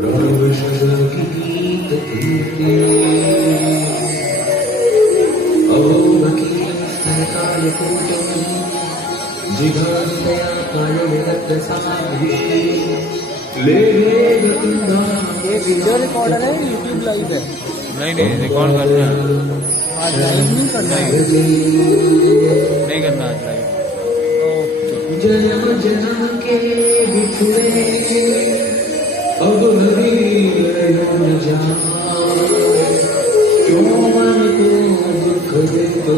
ये video recorder है, YouTube live है। नहीं रिकॉर्ड करना है। आज लाइव नहीं करना है, नहीं करना आज लाइव। जन्म जन्म के बिछुड़े अब हरी न जाए, क्यों मन को दुख दे तो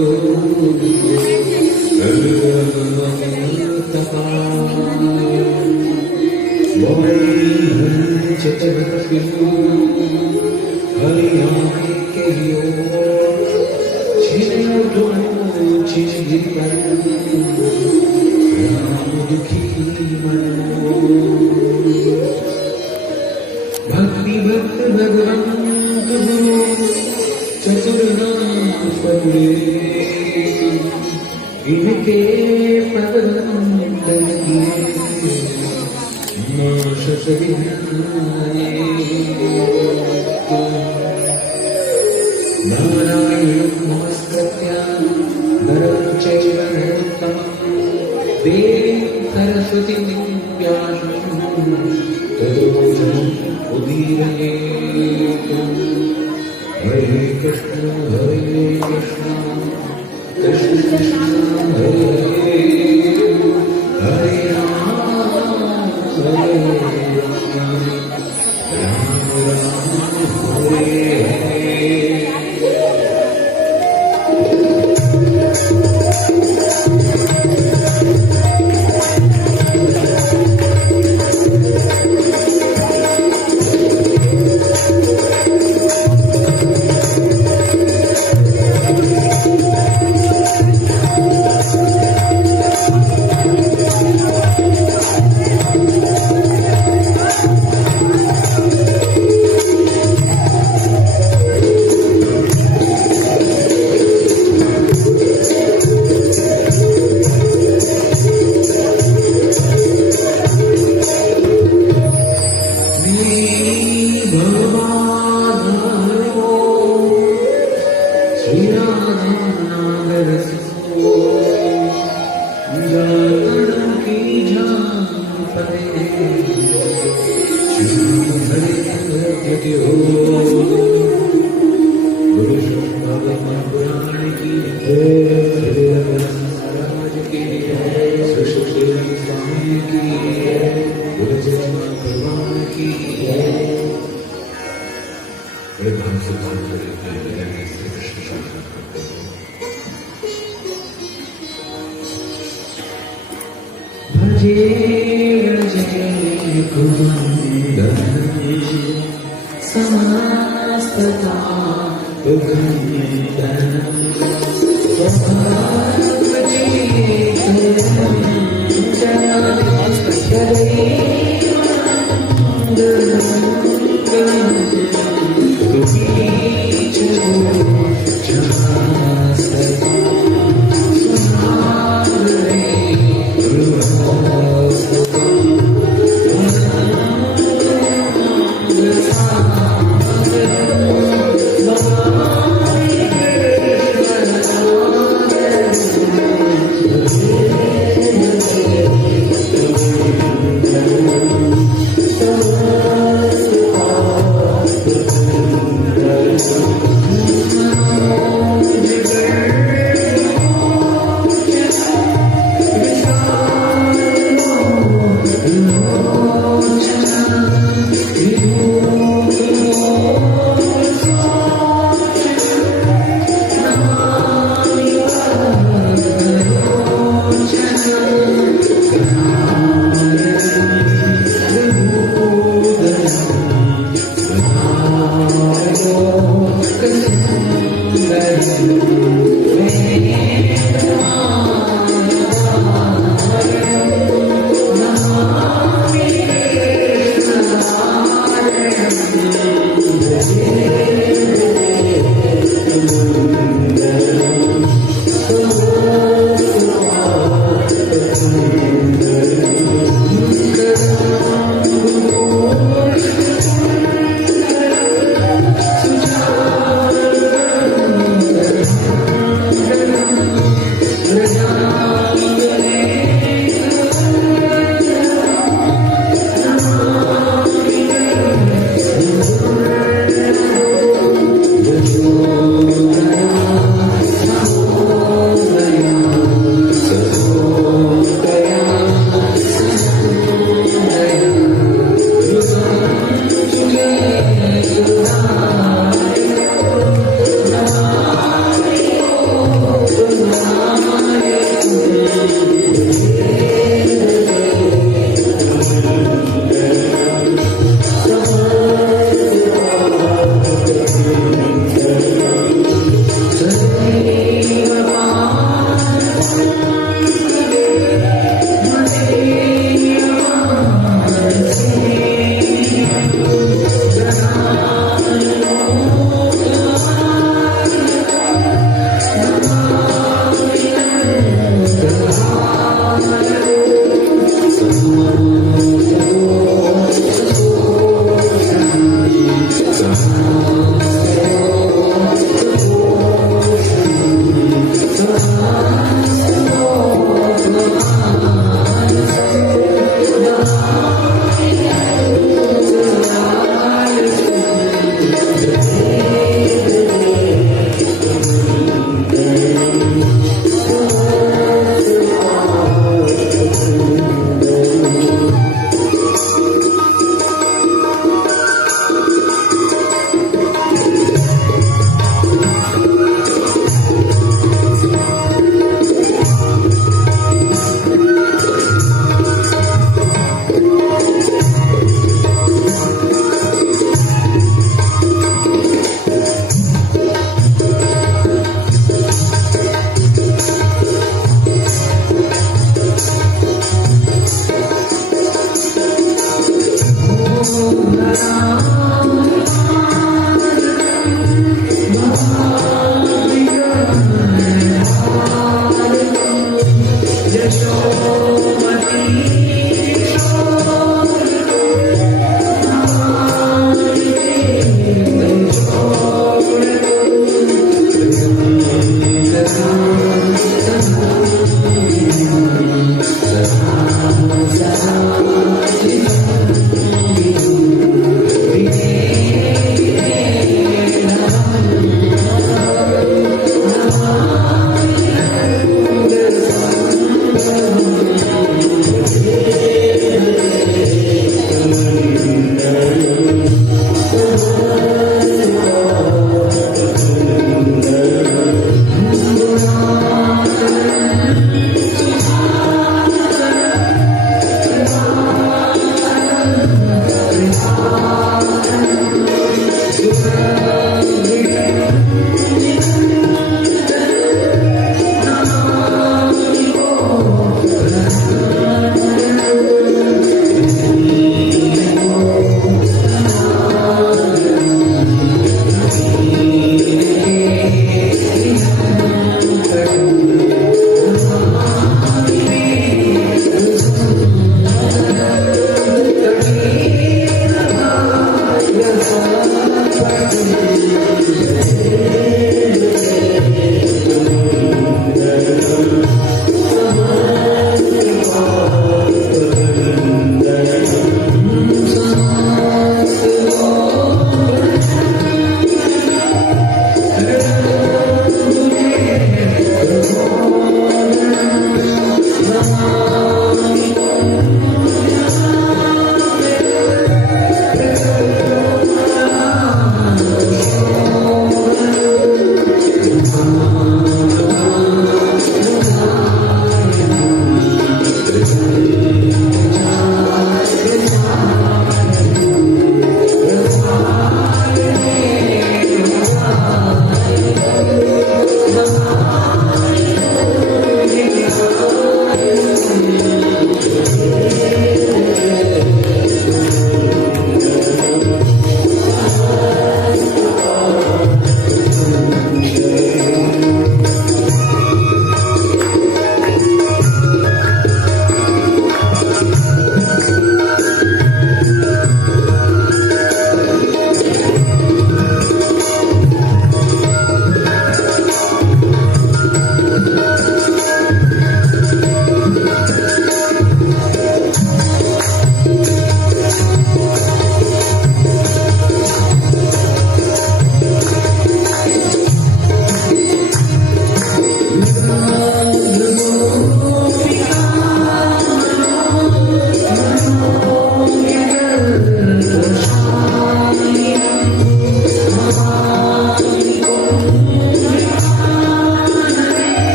भक्ति भक्त भगवंत गुरु चतुर्नाम पढ़े, इनके पद नारायण नमस्कृत्य नरं चैव नरोत्तमं देवीं सरस्वतीं व्यासं ततो उदीरयेत्। हरे कृष्ण कृष्ण कृष्ण हरे हरे राम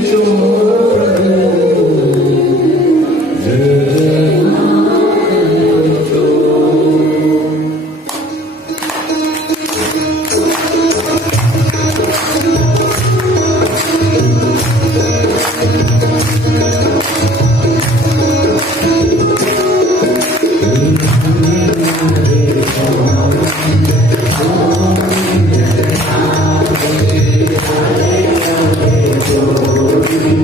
छोड़ जय मातो। Hare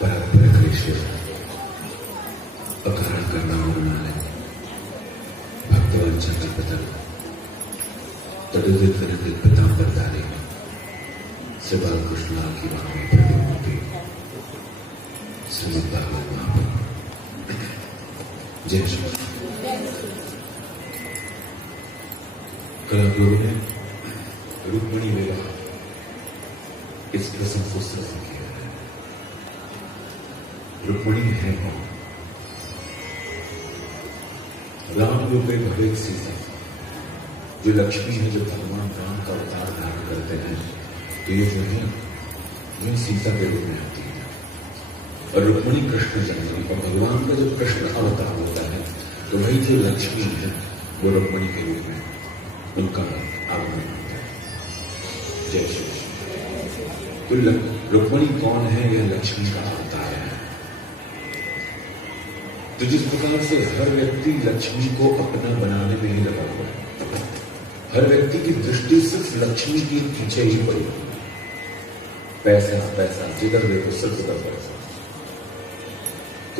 परात्परमेश्वर अकारण करना उन्होंने भक्तवंश कल्पतरु तदुदित विनंदित पीतांबरधारी श्री बालकृष्ण की वाणी प्रतिमूर्ति श्रीमद् भागवत महाप्रभु। जय श्री कल गुरु ने रुक्मिणी विवाह इस प्रसंग को श्रवण किया है। रुक्मिणी है कौन? राम रूपे भगवत सीता जो लक्ष्मी है, जो भगवान राम का अवतार धारण करते हैं, तो ये जो है यह सीता के रूप में आती है। और रुक्मिणी कृष्ण जन्मी, और भगवान का जब कृष्ण अवतार होता है तो वही जो लक्ष्मी है वो रुक्मिणी के रूप में उनका आगमन होता है। जय श्री कृष्ण। तो रुक्मिणी कौन है? यह लक्ष्मी का अवतार है। तो जिस प्रकार से हर व्यक्ति लक्ष्मी को अपना बनाने में ही लगा हुआ है, हर व्यक्ति की दृष्टि सिर्फ लक्ष्मी के पीछे ही पड़ी, पैसा पैसा, जिधर देखो सिर्फ पैसा।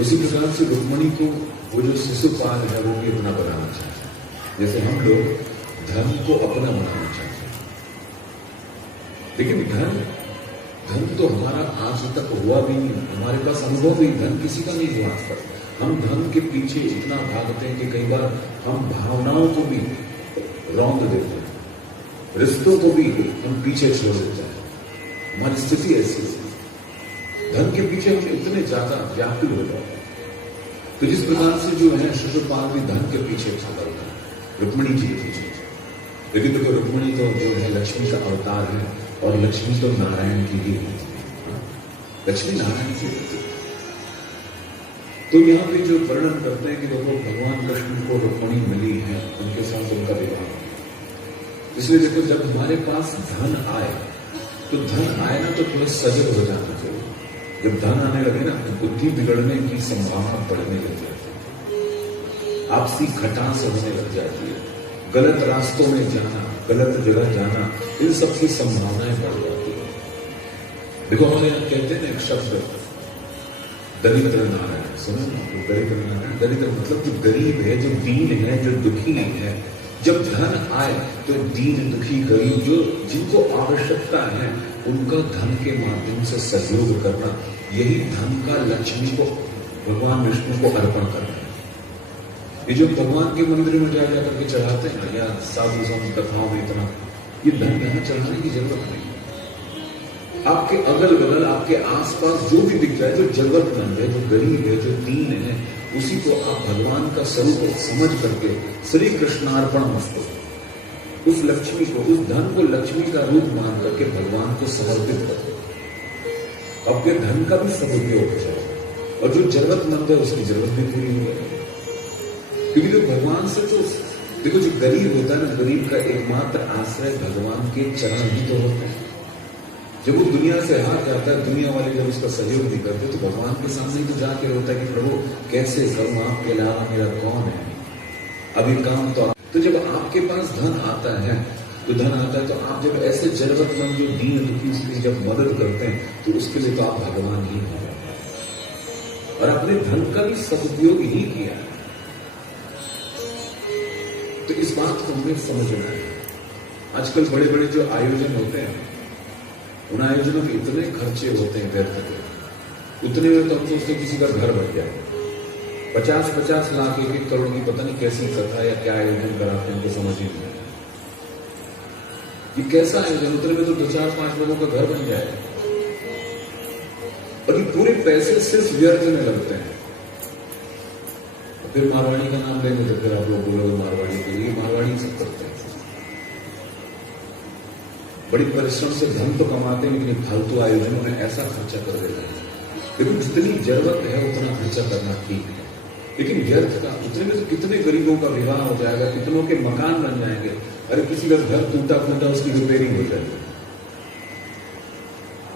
उसी प्रकार से रुक्मिणी को वो जो शिशुपाल है वो भी अपना बनाना चाहते हैं, जैसे हम लोग धन को अपना बनाना चाहते हैं। लेकिन धन तो हमारा आज तक हुआ भी नहीं, हमारे पास अनुभव भी धन किसी का नहीं हुआ आज तक। हम धन के पीछे इतना भागते हैं कि कई बार हम भावनाओं को भी रौंद देते हैं, रिश्तों को भी हम पीछे छोड़ देते हैं। हमारी स्थिति ऐसी है, धन के पीछे हम इतने ज्यादा व्याकुल हो जाते हैं। तो जिस प्रकार से जो है शिशुपाल भी धन के पीछे भागा होता है, रुक्मिणी जी के पीछे। लेकिन देखो रुक्मिणी तो जो है लक्ष्मी का अवतार है, और लक्ष्मी तो नारायण की ही होती है, लक्ष्मी नारायण की होती है। तो यहाँ पे जो वर्णन करते हैं कि देखो भगवान कृष्ण को रुक्मिणी मिली है, उनके साथ उनका विवाह। इसलिए देखो जब हमारे पास धन आए तो धन आए ना तो थोड़ा सजग हो जाना चाहिए। जब धन आने लगे ना तो बुद्धि बिगड़ने की संभावना बढ़ने लग जाती है, आपसी खटास होने लग जाती है, गलत रास्तों में जाना, गलत जगह जाना, इन सबकी संभावनाएं बढ़ जाती है। देखो हमारे यहाँ कहते हैं एक शब्द दरिद्र नारायण, सुनो ना, दरिद्र नारायण। दरिद्र मतलब जो गरीब है, जो दीन है, जो दुखी है। जब धन आए तो दीन दुखी गरीब जो जिनको आवश्यकता है उनका धन के माध्यम से सहयोग करना, यही धन का लक्ष्मी को भगवान विष्णु को अर्पण करना है। ये जो भगवान के मंदिर में जा जाकर के चढ़ाते हैं या साधु संत कथाओं में इतना, ये धन यहां चढ़ाने की जरूरत नहीं। आपके अगल बगल, आपके आसपास जो भी दिख रहा है, जो जरूरतमंद है, जो गरीब है, जो दीन है, उसी को आप भगवान का स्वरूप समझ करके श्री कृष्णार्पण मस्तु, उस लक्ष्मी को, उस धन को लक्ष्मी का रूप मान करके भगवान को समर्पित करते, आपके धन का भी सदुपयोग हो जाए और जो जरूरतमंद है उसकी जरूरत भी पूरी हो जाए। क्योंकि जो भगवान से तो देखो, जो गरीब होता है ना, गरीब का एकमात्र आश्रय भगवान के चरण ही तो होते हैं। जब वो दुनिया से हार जाता है, दुनिया वाले जब उसका सहयोग नहीं करते, तो भगवान के सामने तो जाके रोता है कि प्रभु कैसे करूं, आपके अलावा मेरा कौन है, अभी काम तो जब आपके पास धन आता है तो आप जब ऐसे जरूरतमंद जो दीन दुखी उसकी जब मदद करते हैं तो उसके लिए तो आप भगवान ही हैं और अपने धन का भी सदुपयोग ही किया है। तो इस बात को हमें समझना है। आजकल बड़े बड़े जो आयोजन होते हैं, उन आयोजनों के इतने खर्चे होते हैं व्यर्थ के, उतने में तो हम सोचते किसी का घर बन जाए, 50-50 लाख 1-1 करोड़ की पता नहीं कैसी कथा या क्या आयोजन कराते हैं, उनको समझ ही नहीं। ये कैसा आयोजन, उतने में तो 2-4-5 लोगों का घर बन जाए और ये पूरे पैसे सिर्फ व्यर्थ में लगते हैं। फिर मारवाड़ी का नाम लेंगे तो फिर आप लोग बोलोगे मारवाड़ी के लिए, मारवाड़ी सब करते हैं, बड़ी परिश्रम से धन तो कमाते हैं लेकिन फालतू आयोजनों में ऐसा खर्चा कर देते हैं। लेकिन जितनी जरूरत है उतना खर्चा करना ठीक है, लेकिन व्यर्थ का उतने में तो कितने गरीबों का विवाह हो जाएगा, कितनों के मकान बन जाएंगे, अरे किसी का घर टूटा फूटा उसकी रिपेयरिंग हो जाएगी।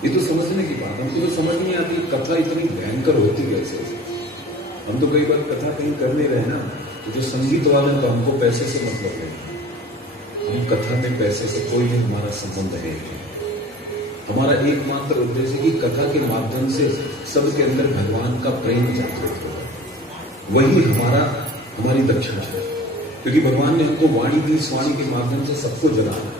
ये तो समझने की बात, हमको तो समझ नहीं आती कथा इतनी भयंकर होती कैसे। हम तो कई बार कथा कहीं करने रहे ना, तो जो संगीत वाले तो हमको पैसे से मतलब है, हम कथा में पैसे से कोई नहीं, हमारा संबंध है। हमारा एकमात्र उद्देश्य कि कथा के माध्यम से सबके अंदर भगवान का प्रेम जागृत होगा। वही हमारी दक्षिणा है, क्योंकि भगवान ने हमको वाणी दी, इस वाणी के माध्यम से सबको जगाना।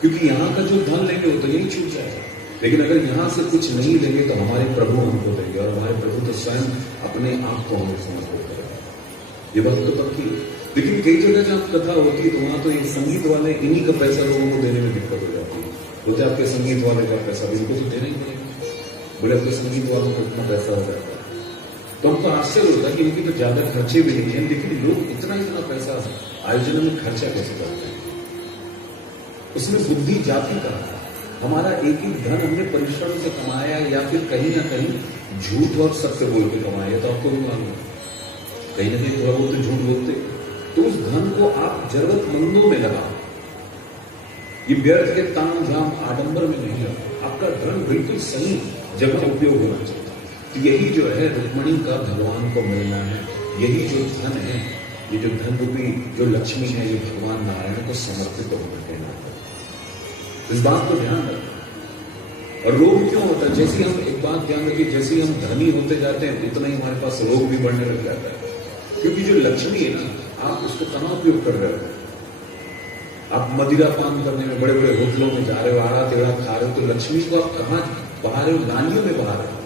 क्योंकि यहाँ का जो धन लेंगे वो तो यही छूट जाएगा, लेकिन अगर यहाँ से कुछ नहीं लेंगे तो हमारे प्रभु हमको देंगे, और हमारे प्रभु तो स्वयं अपने आप को हमें समर्पित करेगा। ये बात तो पक्की है। लेकिन कई जगह जब कथा होती है तो वहां तो ये संगीत वाले इन्हीं का पैसा लोगों को देने में दिक्कत हो जाती है। बोलते आपके संगीत वाले का पैसा इनको तो देना ही पड़ेगा। बोले आपके संगीत वालों को इतना पैसा हो जाता है, तो हमको आश्चर्य होता है कि इनकी तो ज्यादा खर्चे भी नहीं है, लेकिन लोग इतना पैसा आयोजन में खर्चा कैसे करते हैं। उसमें बुद्धि जाति का हमारा एक धन हमने परिश्रम से कमाया या फिर कहीं ना कहीं झूठ और सत्य बोल के कमाया, तो आपको भी मालूम है कहीं ना कहीं थोड़ा बहुत झूठ बोलते, तो उस धन को आप जरूरतमंदों में लगाओ। ये व्यर्थ के ताम झाम आडंबर में नहीं लगा, आपका धन बिल्कुल सही जगह उपयोग होना चाहिए। तो यही जो है रुक्मणी का भगवान को मिलना है, यही जो धन है, ये जो धन रूपी जो लक्ष्मी है, ये भगवान नारायण को समर्पित होना कहना है। इस बात को ध्यान रखें। और रोग क्यों होता है? जैसे हम एक बात ध्यान रखिए, जैसे हम धनी होते जाते हैं उतना ही हमारे पास रोग भी बढ़ने लग जाता है। क्योंकि जो लक्ष्मी है ना, आप उसको कहां उपयोग कर रहे हो? आप मदिरा पान करने में बड़े बड़े होटलों में जा रहे हो, आड़ा टेढ़ा खा रहे हो, तो लक्ष्मी को आप कहां बहा रहे हो? नालियों में बहा रहे हो,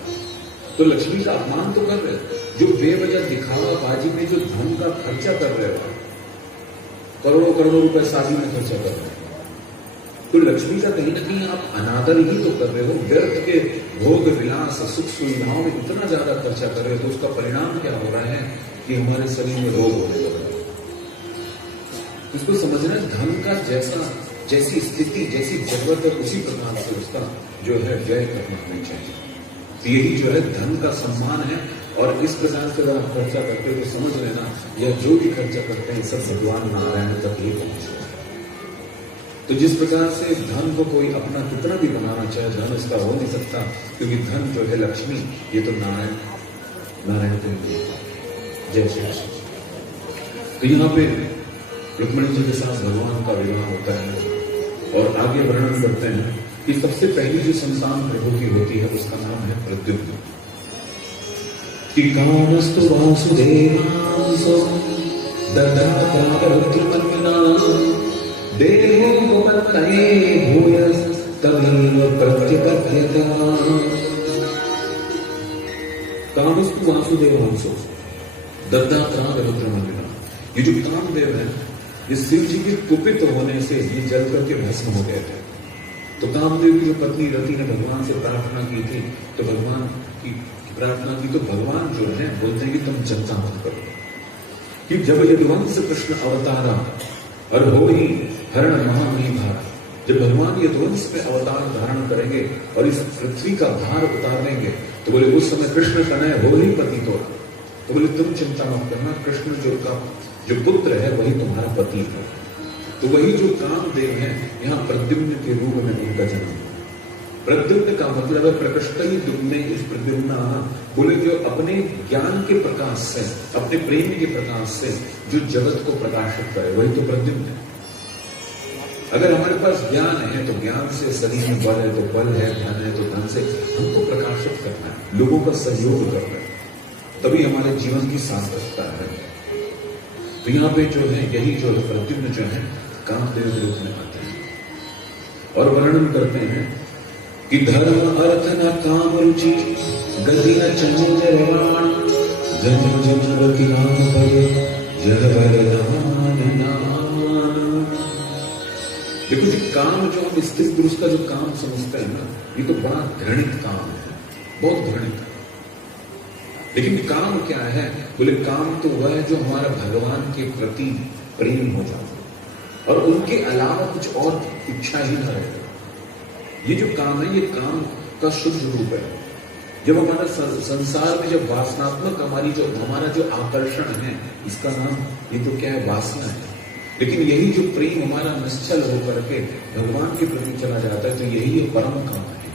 तो लक्ष्मी का अपमान तो कर रहे हो। जो बेवजह दिखावा बाजी में जो धन का खर्चा कर रहे हो, करोड़ों करोड़ों रुपए शादी में खर्चा कर रहे हो, तो लक्ष्मी का कहीं ना कहीं आप अनादर ही तो कर रहे हो। व्यर्थ के भोग विलास सुख सुविधाओं में इतना ज्यादा खर्चा कर रहे हो, तो उसका परिणाम क्या हो रहा है कि हमारे शरीर में रोग होने लग रहा है। इसको समझना, धन का जैसी स्थिति, जैसी जरूरत है, उसी प्रकार से उसका जो है व्यय करना नहीं चाहिए। तो यही जो है धन का सम्मान है। और इस प्रकार से अगर आप खर्चा करते हो तो समझ लेना, यह जो भी खर्चा करते हैं सब भगवान नारायण तक ही पहुंचता है। तो जिस प्रकार से धन को कोई अपना कितना भी बनाना चाहे, धन उसका हो नहीं सकता, क्योंकि धन जो है लक्ष्मी, ये तो नारायण को ही है। जय श्री कृष्ण। तो यहाँ पे रुक्मिणी जी के साथ भगवान का विवाह होता है और आगे वर्णन करते हैं कि सबसे पहली जो संतान प्रभु की होती है उसका नाम है प्रद्युम्न। कि कामस्तु वासुदेवांसो ददाता देहो पत्तये भूयस तमेव प्रत्यपद्यता। कामस्तु वासुदेवांसो ददाता रुद्रमंडिना। ये जो कामदेव है, ये शिव जी के कुपित होने से ये जल करके भस्म हो गए थे। तो कामदेव की जो पत्नी रति ने भगवान से प्रार्थना की थी, तो भगवान की प्रार्थना की तो भगवान जो है बोलते हैं कि तुम चिंता मत करो, कि जब यदुवंश कृष्ण अवतारा और हो ही हरण महामहिभार, जब भगवान यदुवंश पे अवतार धारण करेंगे और इस पृथ्वी का भार उतार लेंगे, तो बोले उस समय कृष्ण तनय हो ही पति तोड़ा। तो बोले तुम चिंता मत करना, कृष्ण जो पुत्र है वही तुम्हारा पति है। तो वही जो कामदेव है, यहाँ प्रद्युम्न के रूप में उनका जन्म। प्रद्युम्न का मतलब है प्रकृष्ट ही दुम्ने इस प्रद्युम्ना, बोले जो अपने ज्ञान के प्रकाश से, अपने प्रेम के प्रकाश से जो जगत को प्रकाशित करे, वही तो प्रद्युम्न है। अगर हमारे पास ज्ञान है तो ज्ञान से, शरीर में बल है तो बल है, धन है तो धन से हमको प्रकाशित करना है, लोगों का सहयोग करना है, तभी हमारे जीवन की सार्थकता है। तो यहाँ पे जो है यही जो है प्रद्युम्न जो है कामदेव के रूप में आते हैं और वर्णन करते हैं कि धर्म अर्थ न काम रुचि गति न चंचल रवाण जन जगति नाम पर जय वरदान नाम। देखो जी, काम जो हम स्त्री पुरुष का जो काम समझते हैं ना, ये तो बड़ा घृणित काम है, बहुत घृणित है। लेकिन काम क्या है? बोले काम तो वह है जो हमारा भगवान के प्रति प्रेम हो जाता और उनके अलावा कुछ और इच्छा ही न रहे। ये जो काम है, ये काम का शुद्ध रूप है। जब हमारा संसार में जब वासनात्मक हमारा जो आकर्षण है, इसका नाम ये तो क्या है? वासना है। लेकिन यही जो प्रेम हमारा निश्चल होकर के भगवान के प्रति चला जाता है, तो यही ये परम काम है,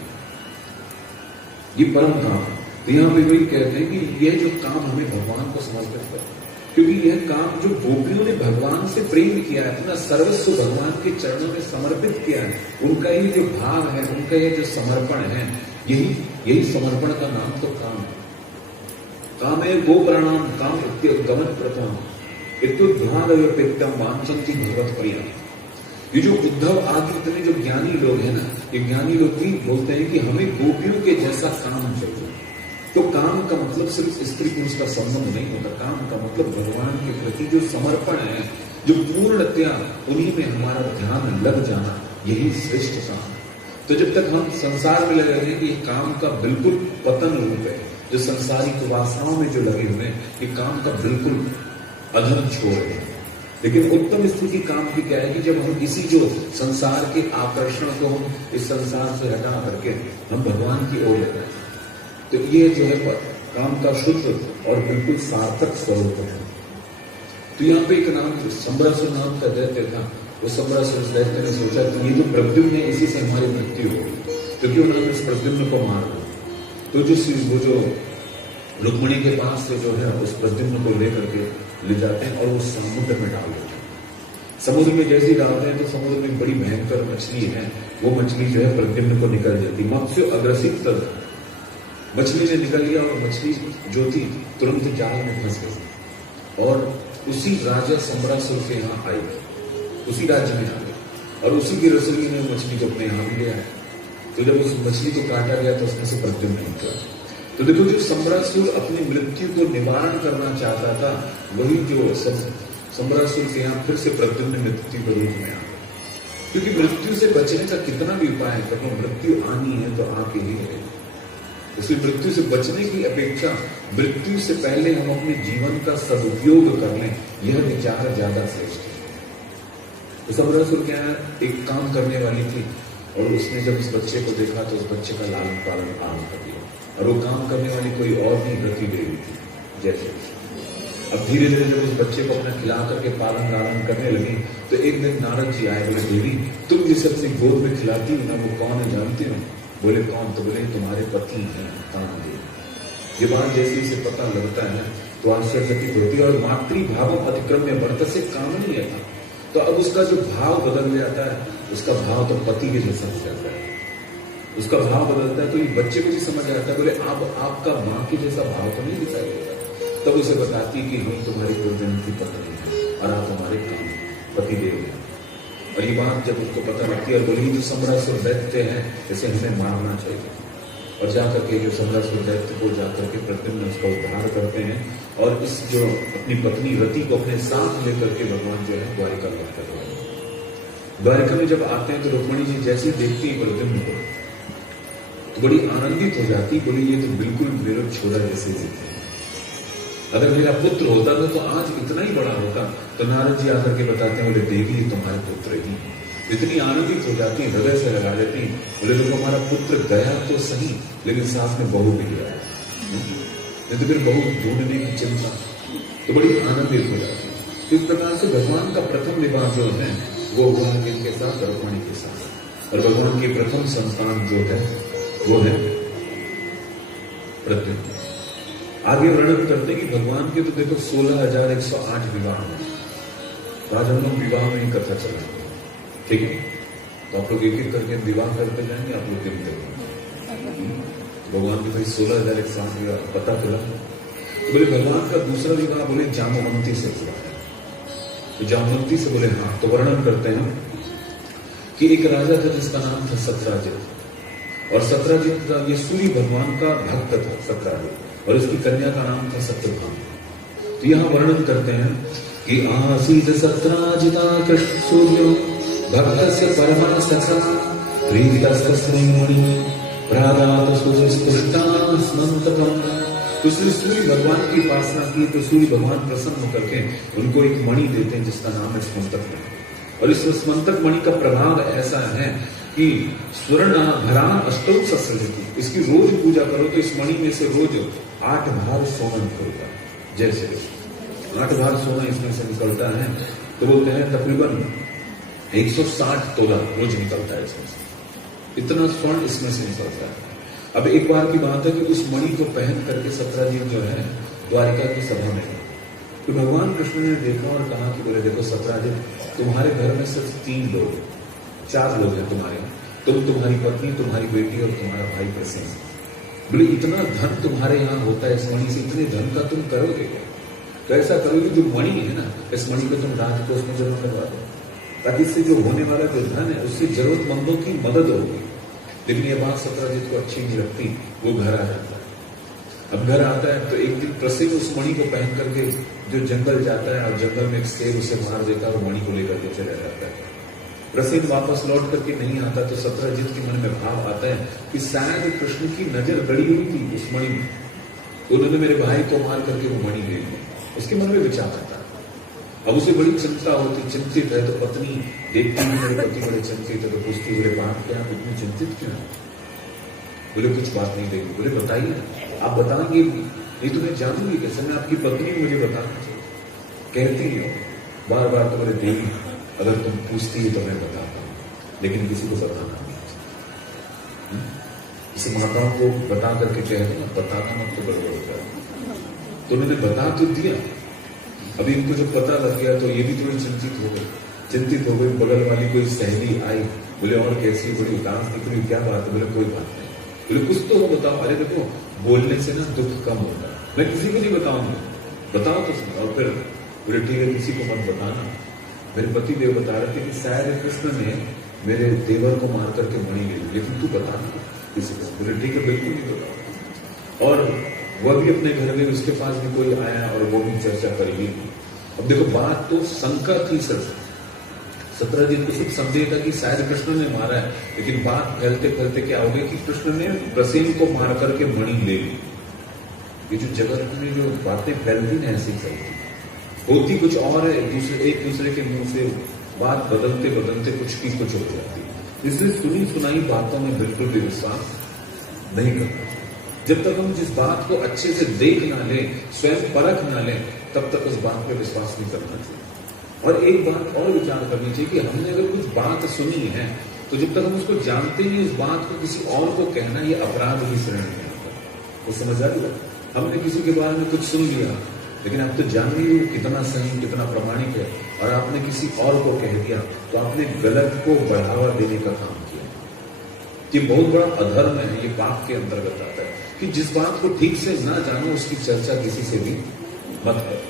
ये परम काम है। तो यहाँ पे वही कहते हैं कि ये जो काम हमें भगवान को समर्पित करें, क्योंकि यह काम जो गोपियों ने भगवान से प्रेम किया है, अपना सर्वस्व भगवान के चरणों में समर्पित किया है, उनका ही जो भाव है, उनका ये जो समर्पण है, यही समर्पण का नाम तो काम है। कामे गो प्रणाम काम गमन प्रथम इत्युद्भागव्यपेत्यम वांछन्ति भगवत प्रिया। ये जो उद्धव आदि इतने जो ज्ञानी लोग हैं ना, ये ज्ञानी लोग भी बोलते हैं कि हमें गोपियों के जैसा काम चाहिए। तो काम का मतलब सिर्फ स्त्री पुरुष का संबंध नहीं होता, काम का मतलब भगवान के प्रति जो समर्पण है, जो पूर्णतया उन्हीं में हमारा ध्यान लग जाना, यही श्रेष्ठ काम है। तो जब तक हम संसार में लगे रहें कि ये काम का बिल्कुल पतन रूप है, जो संसारिक वासनाओं में जो लगे हुए हैं, ये काम का बिल्कुल अधम छोर है। लेकिन उत्तम स्थिति काम की क्या है कि जब हम इसी जो संसार के आकर्षण को हम इस संसार से हटा करके हम भगवान की ओर ले, तो ये जो है काम का शुद्ध और बिल्कुल सार्थक स्वरूप है। तो यहाँ पे एक नाम संबरासुर नाम का दैत्य था। वो संबरासुर दैत्य ने सोचा कि ये जो प्रद्युम्न है, इसी से हमारी मृत्यु होगी, तो क्यों ना इस प्रद्युम्न को मार दो। तो वो जो रुक्मिणी के पास से जो है उस प्रद्युम्न को लेकर के ले जाते हैं और वो समुद्र में डाल देते हैं। समुद्र में जैसे ही डालते हैं तो समुद्र में बड़ी भयंकर मछली है, वो मछली जो है प्रद्युम्न को निकल जाती। मत्स्य अग्रसित मछली ने निकल लिया और मछली जो थी तुरंत जाल में फंस गई और उसी राजा संबरासुर के यहाँ आई, उसी राज्य में आ गई और उसी की रसोई ने मछली को अपने यहाँ भी ले आया। तो जब उस मछली को काटा गया तो उसमें से प्रद्युम्न निकला। तो देखो, जो संबरासुर अपनी मृत्यु को निवारण करना चाहता था, वही जो संबरासुर के यहाँ फिर से प्रद्युम्न मृत्यु के रूप में आ गया। क्योंकि मृत्यु से बचने का कितना भी उपाय है, कभी मृत्यु आनी है तो आके ही है। इसलिए मृत्यु से बचने की अपेक्षा मृत्यु से पहले हम अपने जीवन का सदुपयोग कर लें, यह विचार ज्यादा श्रेष्ठ है। तो संबरासुर के यहाँ एक काम करने वाली थी और उसने जब उस बच्चे को देखा तो उस बच्चे का लालन पालन आरंभ कर दिया। और वो काम करने वाली कोई और नहीं, रति देवी थी। जैसे अब धीरे धीरे जब उस बच्चे को अपना खिला करके पालन लालन करने लगी तो एक दिन नारद जी आए, बोले देवी तुम जिस अपनी गोद में खिलाती हो ना, वो कौन है जानती हो? बोले कौन? तो बोले तुम्हारे पति हैं कामदेव। ये बात जैसे इसे पता लगता है तो आश्चर्यचकित होती है और मातृभाव अतिक्रम्य वर्त से काम नहीं है। तो अब उसका जो भाव बदल जाता है, उसका भाव तो पति के जैसा हो जाता है, उसका भाव बदलता है। तो ये बच्चे को भी समझ आता है, बोले आपका माँ के जैसा भाव तो नहीं दिखाई देता। तब उसे बताती कि हम तुम्हारी पूर्वजन्म की पत्नी है और आप हमारे काम पति देव हैं। और ये बात जब उसको पता लगती है और बोली जो संबरासुर दैत्य है इसे हमें मारना चाहिए। और जाकर के जो संबरासुर दैत्य को जाकर के प्रद्युम्न उसका उद्धार करते हैं और इस जो अपनी पत्नी रति को अपने साथ लेकर के भगवान जो है द्वारिका लौट कर रहे हैं। द्वारिका में जब आते हैं तो रुक्मिणी जी जैसे ही देखती है प्रद्युम्न को तो बड़ी आनंदित हो जाती, बोली ये तो बिल्कुल मेरा छोरा जैसे दिखते हैं। अगर मेरा पुत्र होता था तो आज इतना ही बड़ा होता। तो नारद जी आकर के बताते हैं, बोले देवी तुम्हारे पुत्र ही। इतनी आनंदित हो जाती है, हृदय से लगा लेती, बोले देखो हमारा पुत्र गया तो सही लेकिन साथ में बहू भी गया, नहीं तो फिर बहू ढूंढने की चिंता। तो बड़ी आनंदित हो जाती है। इस प्रकार से भगवान का प्रथम विवाह जो है वो हुआ किनके साथ? रुक्मिणी के साथ। और भगवान की प्रथम संतान जो है वो है प्रद्युम्न। आगे वर्णन करते कि भगवान के तो देखो 16,108 विवाह हुए। तो आज हम लोग विवाह में ही कथा चलाएंगे, ठीक है? तो आप लोग एक एक करके विवाह करते जाएंगे, आप लोग गिनते जाएंगे। भगवान के भाई 16,108 विवाह पता चला। तो बोले भगवान का दूसरा विवाह बोले जामवंती से हुआ है। तो जामवंती से बोले हाँ। तो वर्णन करते हैं कि एक राजा था जिसका नाम था सत्राजित। और सत्राजित का ये सूर्य भगवान का भक्त था सत्राजित, और उसकी कन्या का नाम था सत्यभामा। तो यहाँ वर्णन करते हैं कि आसीत सत्राजिता कृष्ण सूर्यो भक्तस्य परमा सखा प्रीतस्तस्मै मुनि प्रादात सूर्यस्पुष्टां स्मन्तकम्। तो सूर्य भगवान की उपासना की तो सूर्य भगवान प्रसन्न होकर के उनको एक मणि देते हैं जिसका नाम है स्मन्तक मणि। और इस स्मन्तक मणि का प्रभाव ऐसा है कि स्वर्ण भरा अष्टौ सस्रजति, इसकी रोज पूजा करो तो इस मणि में से रोज 8 भार सोना निकलता है। जैसे 8 भार सोना इसमें से निकलता है तो बोलते हैं तकरीबन 160 तोला रोज निकलता है इसमें से। इतना स्वर्ण इसमें से निकलता है। अब एक बार की बात है कि उस मणि को पहन करके सत्राजित जो है द्वारिका की सभा में तो भगवान कृष्ण ने देखा और कहा कि बोले देखो सत्राजित, तुम्हारे घर में सिर्फ 3 लोग, 4 लोग हैं तुम्हारे, तुम, तुम्हारी पत्नी, तुम्हारी बेटी और तुम्हारा भाई प्रसेन। बोले इतना धन तुम्हारे यहाँ होता है, इस मणि से इतने धन का तुम करोगे क्या? तो ऐसा करोगे, जो मणि है ना, इस मणि को तुम राजकोष में जरूर लगवा दो, ताकि इससे जो होने वाला जो धन है उससे जरूरतमंदों की मदद होगी। लेकिन ये बात सत्राजित को अच्छी नहीं लगती, वो घर आ जाता है। अब घर आता है तो एक दिन प्रसिद्ध उस मणि को पहन करके जो जंगल जाता है और जंगल में एक शेर उसे मार देता है और मणि को लेकर के चला जाता है। प्रसिद्ध वापस लौट करके नहीं आता तो सत्राजित के मन में भाव आता है कि शायद कृष्ण की नजर गड़ी हुई थी उस मणि में, उन्होंने मेरे भाई को मार करके वो मणि ले ली। उसके मन में विचार आता है। अब उसे बड़ी चिंता होती, चिंतित है। तो पत्नी देखती है मेरे पति बड़े चिंतित है, तो पूछती बोले बात क्या, आप इतनी चिंतित क्यों? बोले कुछ बात नहीं देगी। बोले बताइए, आप बताएंगे नहीं तो मैं जानूंगी कैसे, मैं आपकी पत्नी, मुझे बताना चाहिए। कहती है बार बार तो बोले देवी, अगर तुम पूछती है तो मैं बताता हूं, लेकिन किसी को बताना नहीं। इसे माताओं को बता करके कह देना, बताना मत तो गड़बड़ होता है। तो उन्होंने बता तो दिया। अभी इनको जब पता लग गया तो ये भी थोड़ी चिंतित हो गई। बगल वाली कोई सहेली आई, बोले और कैसी, बड़ी उदास दिख रही, क्या बात है? बोले कोई बात नहीं। बोले कुछ तो हो, बताओ। अरे देखो, बोलने से ना दुख कम होता है, मैं किसी को नहीं बताऊंगा, बताओ तो सही। और फिर बोले ठीक है, किसी को मत बताना। मेरे पति देव बता रहे थे कि शायद कृष्ण ने मेरे देवर को मार करके मणि ले ली, लेकिन तू बताना किसी को। बोले ठीक है, बिल्कुल नहीं बताओ। और वह भी अपने घर में, उसके पास भी कोई आया और वो भी चर्चा करेगी। अब देखो, बात तो शंका थी सच। सत्राजित को सिर्फ संदेह था कि शायद कृष्ण ने मारा है, लेकिन बात फैलते फैलते क्या हो गया कि कृष्ण ने प्रसेन को मार करके मणि ले ली। ये जो जगत में जो बातें फैलती ना, ऐसी फैलती होती कुछ और है। एक दूसरे के मुंह से बात बदलते बदलते कुछ की कुछ हो जाती। इसलिए सुनी सुनाई बातों में बिल्कुल भी विश्वास नहीं करना। जब तक हम जिस बात को अच्छे से देख ना लें, स्वयं परख ना लें, तब तक उस बात पर विश्वास नहीं करना चाहिए। और एक बात और विचार करनी चाहिए कि हमने अगर कुछ बात सुनी है तो जब तक हम उसको जानते नहीं, उस बात को किसी और को कहना ये अपराध की श्रेणी में आता है। वो समझ आ रही? हमने किसी के बारे में कुछ सुन लिया, लेकिन आप तो जान नहीं हो कितना सही, कितना प्रमाणिक है, और आपने किसी और को कह दिया तो आपने गलत को बढ़ावा देने का काम किया। ये बहुत बड़ा अधर्म है, ये पाप के अंतर्गत आता है कि जिस बात को ठीक से ना जानो उसकी चर्चा किसी से भी मत करो।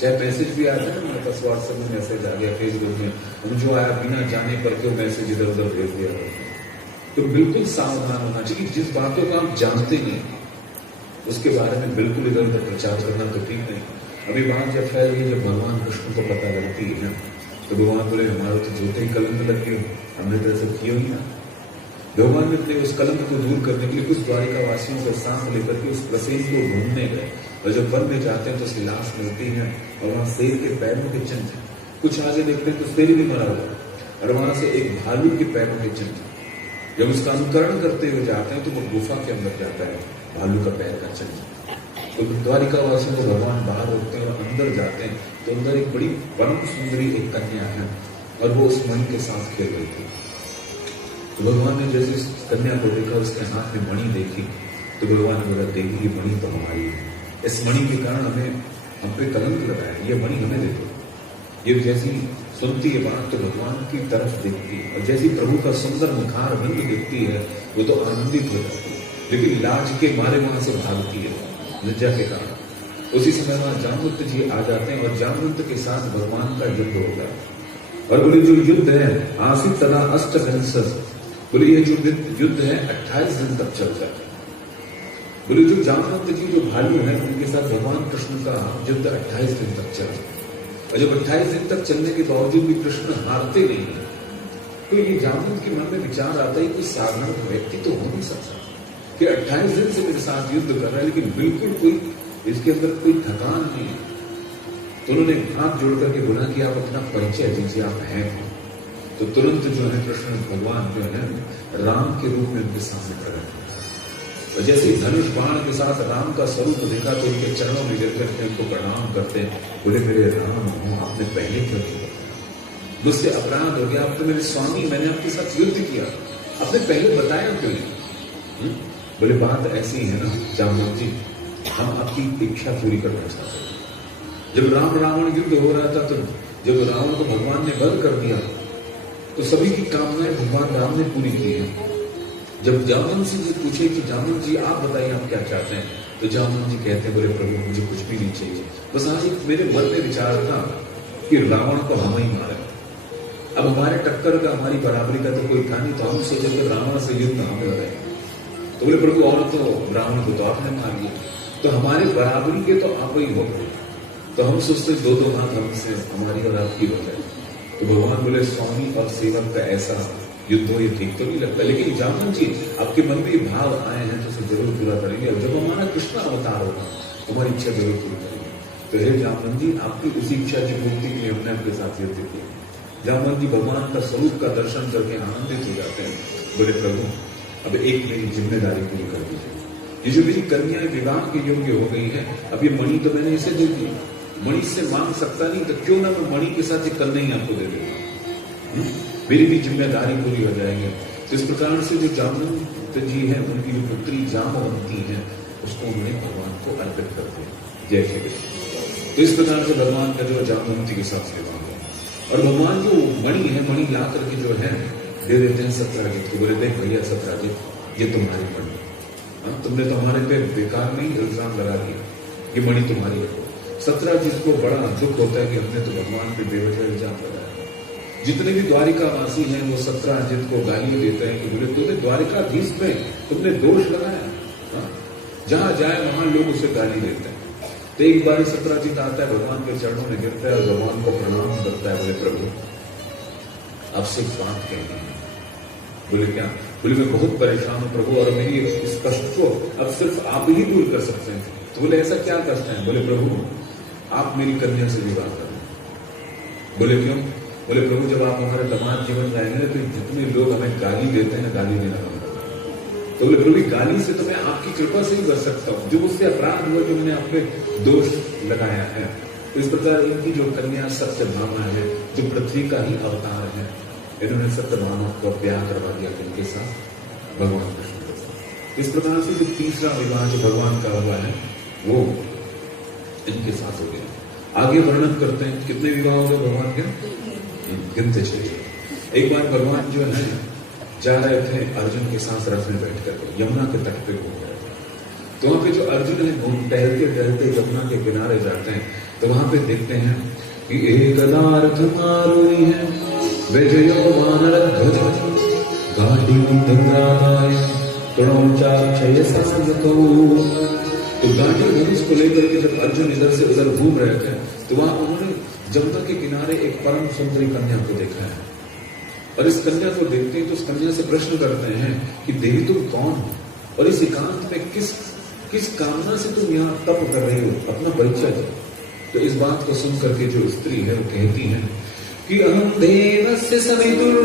चाहे मैसेज भी आता है, मेरे पास व्हाट्सएप में मैसेज आ गया, फेसबुक में, हम जो आया बिना जाने पर क्यों मैसेज इधर उधर भेज दिया। तो बिल्कुल सावधान होना चाहिए। जिस बातों को आप जानते नहीं उसके बारे में बिल्कुल इधर उधर प्रचार करना तो ठीक नहीं। अभी बात जब फैल गई, जब भगवान कृष्ण को पता लगती है तो भगवान बोले हमारा तो जोते ही कलंक लग गए, हमने तो ऐसा किया ही ना। भगवान ने अपने उस कलंक को दूर करने के लिए कुछ द्वारिका वासियों के साथ लेकर के उस प्रसेन को ढूंढने गए। और जब वन में जाते हैं तो उसकी लाश मिलती है और वहां शेर के पैरों के चिन्ह, कुछ आगे देखते हैं तो शेर भी मरा हुआ, और वहां से एक भालू के पैरों के चिन्ह। जब उसका अनुकरण करते हुए जाते हैं तो वो गुफा के अंदर जाता है, भालू का पैर का चिन्ह। तो द्वारिका वासियों को भगवान बाहर रोकते हैं और अंदर जाते हैं तो अंदर एक बड़ी परम सुंदरी एक कन्या है और वो उस मणि के साथ खेल रही थी। तो भगवान ने जैसे इस कन्या को देखा, उसके हाथ में मणि देखी, तो भगवान ने बोला देवी ये मणि तो हमारी है, इस मणि के कारण हम पे कलंक लगा है, ये मणि हमें दे दो। ये जैसी सुनती है बात तो भगवान की तरफ देखती है, और जैसी प्रभु का सुंदर मुखार बिंद देखती है वो तो आनंदित हो जाती है, लेकिन लाज के मारे वहां से भागती है लज्जा के कारण। उसी समय वहां जामवंत जी आ जाते हैं और जामवंत के साथ भगवान का युद्ध हो गया। और बोले जो युद्ध है आसित तदा अष्टविंशः, बोले ये जो युद्ध है 28 दिन तक चलता है। बोले जो जामवंत जी जो भालू है उनके साथ भगवान कृष्ण का युद्ध 28 दिन तक चला, और जब 28 दिन तक चलने के बावजूद भी कृष्ण हारते नहीं है, तो ये जामवंत के मन में विचार आता है कोई साधारण व्यक्ति तो हो नहीं सकता कि 28 दिन से मेरे साथ युद्ध कर रहा है, लेकिन बिल्कुल कोई इसके अंदर कोई थकान नहीं है। तो उन्होंने हाथ जोड़ करके बोला कि आप अपना परिचय दीजिए, आप हैं। तो तुरंत जो है कृष्ण भगवान जो है राम के रूप में उनके सामने प्रकट हुए, और जैसे धनुष बाण के साथ राम का स्वरूप देखा तो उनके चरणों में गिर करके उनको प्रणाम करते हैं। बोले मेरे राम हो, आपने पहले क्यों नहीं बताया? मुझसे अपराध हो गया, आप तो मेरे स्वामी, मैंने आपके साथ युद्ध किया, आपने पहले बताया क्यों नहीं? बोले बात ऐसी है ना जामवंत जी, हम आपकी इच्छा पूरी करना चाहते हैं, जब राम रावण युद्ध हो रहा था तो जब रावण को भगवान ने वध कर दिया तो सभी की कामनाएं भगवान राम ने पूरी की है। जब जामवंत जी पूछे कि जामवंत जी आप बताइए आप क्या चाहते हैं, तो जामवंत जी कहते हैं बोले प्रभु मुझे कुछ भी नहीं चाहिए, बस आज एक मेरे मन में विचार था कि रावण को हम ही मारे। अब हमारे टक्कर का हमारी बराबरी का तो कोई था नहीं, तो हम सोचे कि रावण से युद्ध हम लड़े। तो बोले प्रभु और तो रावण को तो आपने मार लिया, तो हमारे बराबरी के तो आप ही हो गए। तो हम सोचते दो हाथ हमसे हमारी और आपकी हो जाए। तो भगवान बोले स्वामी और सेवक का ऐसा युद्ध हो ये ठीक तो नहीं लगता, लेकिन जामवंत जी आपके मन में ये भाव आए हैं तो उसे जरूर पूरा करेंगे, और जब हमारा कृष्ण अवतार होगा हमारी इच्छा जरूर पूरी करेंगे। तो हे जामवंत जी आपकी उसी इच्छा की पूर्ति के लिए हमने आपके साथ युद्ध किया। जामवंत जी भगवान का स्वरूप का दर्शन करके आनंदित हो जाते हैं। बोले प्रभु अब एक मेरी जिम्मेदारी पूरी कर दीजिए, ये जो मेरी कन्या विवाह के योग्य हो गई है, अब ये मणि तो मैंने इसे दे दी, मणि से मांग सकता नहीं, तो क्यों ना मैं मणि के साथ एक कन्या ही आपको दे देता, मेरी भी जिम्मेदारी पूरी हो जाएगी। तो इस प्रकार से जो जामवंत जी है उनकी जो पुत्री जामवंती है उसको उन्होंने भगवान को अर्पित कर दिया। जय श्री कृष्ण। तो इस प्रकार से भगवान का जो जामवंती के साथ सेवा हुआ, और भगवान जो मणि है मणि ला करके जो है दे देते हैं सत्यराजित को। बोले देख भैया सत्यराजित ये तुम्हारी मणि, तुमने तो हमारे पे बेकार में ही इल्जाम लगा दिया, ये मणि तुम्हारी है। सत्यराजित को बड़ा दुख होता है कि हमने तो भगवान पे बेवजह इल्जाम लगाया। जितने भी द्वारिका वासी हैं वो सत्यराजित को गाली देते हैं कि बोले तुमने द्वारिकाधीश पे तुमने दोष लगाया, जहां जाए वहां लोग उसे गाली देते हैं। तो एक बार सत्यराजित आता है भगवान के चरणों में गिरता है और भगवान को प्रणाम करता है। बोले प्रभु आपसे एक बात कहनी है। बोले क्या? बोले मैं बहुत परेशान हूं प्रभु, और मेरी इस कष्ट को अब सिर्फ आप ही दूर कर सकते हैं। तो बोले ऐसा क्या कष्ट है? बोले प्रभु आप मेरी कन्या से विवाह करें। बोले क्यों? बोले प्रभु जब आप हमारे दमाद जीवन जाएंगे तो जितने लोग हमें गाली देते हैं गाली देना बंद करो। तो बोले प्रभु गाली से तो मैं आपकी कृपा से ही बच सकता हूँ, जो मुझसे अपराध हुआ, जो मैंने आप पे दोष लगाया है। तो इस प्रकार इनकी जो कन्या सत्यभामा है जो पृथ्वी का ही अवतार है, इन्होंने सत्यभामा को ब्याह करवा दिया इनके साथ भगवान कृष्ण के साथ। इस प्रकार से जो तीसरा विवाह जो भगवान का हुआ है वो इनके साथ हो गया। आगे वर्णन करते हैं कितने विवाह हो गए भगवान के, गिनते चलिए। एक बार भगवान जो है जा रहे थे अर्जुन के साथ रथ में बैठ कर यमुना के तट पे घूम रहे थे। तो वहां पे जो अर्जुन है घूम टहलते टहलते यमुना के किनारे जाते हैं, तो वहां पे देखते हैं कि एक रथ मारुति है विजयो वानर ध्वज गाड़ी धनुराय तृणोचाक्षय संगतो। तो गांडी धनुष को लेकर के जब अर्जुन इधर से उधर घूम रहे थे तो वहां उन्होंने जमुना के किनारे एक परम सुंदरी कन्या को देखा है, और इस कन्या को देखते हैं तो उस कन्या से प्रश्न करते हैं कि देवी तुम कौन हो, और इस एकांत में किस कामना से तुम यहाँ तप कर रही हो, अपना परिचय दो। तो इस बात को सुन करके जो स्त्री है वो कहती है कि अहम देवस्य सवितुर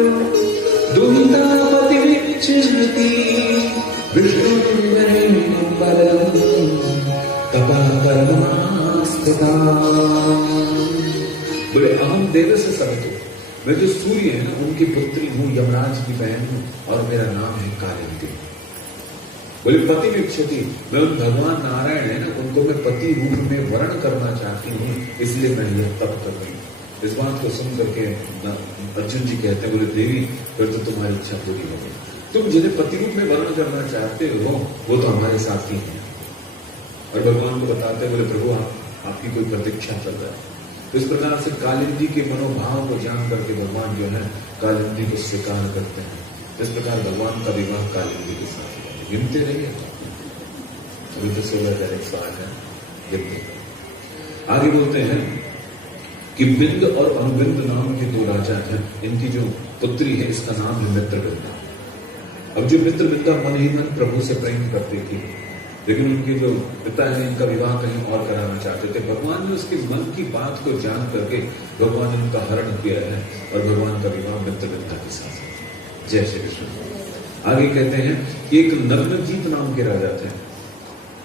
दुहिता पतिविच्छिन्नति विष्णुं परम तपः कर्मणस्थिता। बोले अहम देवस्य सवितुर, मैं जो सूर्य है ना उनकी पुत्री हूं, यमराज की बहन हूं, और मेरा नाम है कालिंदी। बोले पति विच्छति, मैं उन भगवान नारायण है ना उनको मैं पति रूप में वर्ण करना चाहती हूँ, इसलिए मैं यह तप कर रही हूँ। इस बात को सुन करके अर्जुन जी कहते हैं बोले देवी फिर तो तुम्हारी इच्छा पूरी हो गई, तुम जिन्हें पति रूप में वर्ण करना चाहते हो वो तो हमारे साथ ही है। और भगवान को बताते बोले प्रभु आपकी कोई प्रतीक्षा चल रहा है। तो इस प्रकार से कालिंदी के मनोभाव को जान करके भगवान जो है कालिंदी को स्वीकार करते हैं। इस प्रकार भगवान का विवाह कालिंदी के साथ गिनते रहिए, अभी तो 16,108 है, गिनते। आगे बोलते हैं कि बिंद और अनुबिंद नाम के दो राजा हैं, इनकी जो पुत्री है इसका नाम है मित्रविंदा। अब जो मित्रविंदा मन ही मन प्रभु से प्रेम करती थी, लेकिन उनके जो पिता है इनका विवाह कहीं और कराना चाहते थे। भगवान ने उसके मन की बात को जान करके भगवान ने उनका हरण किया है और भगवान का विवाह मित्रविंदा के साथ। जय श्री कृष्ण। आगे कहते हैं कि एक नग्नजीत नाम के राजा थे,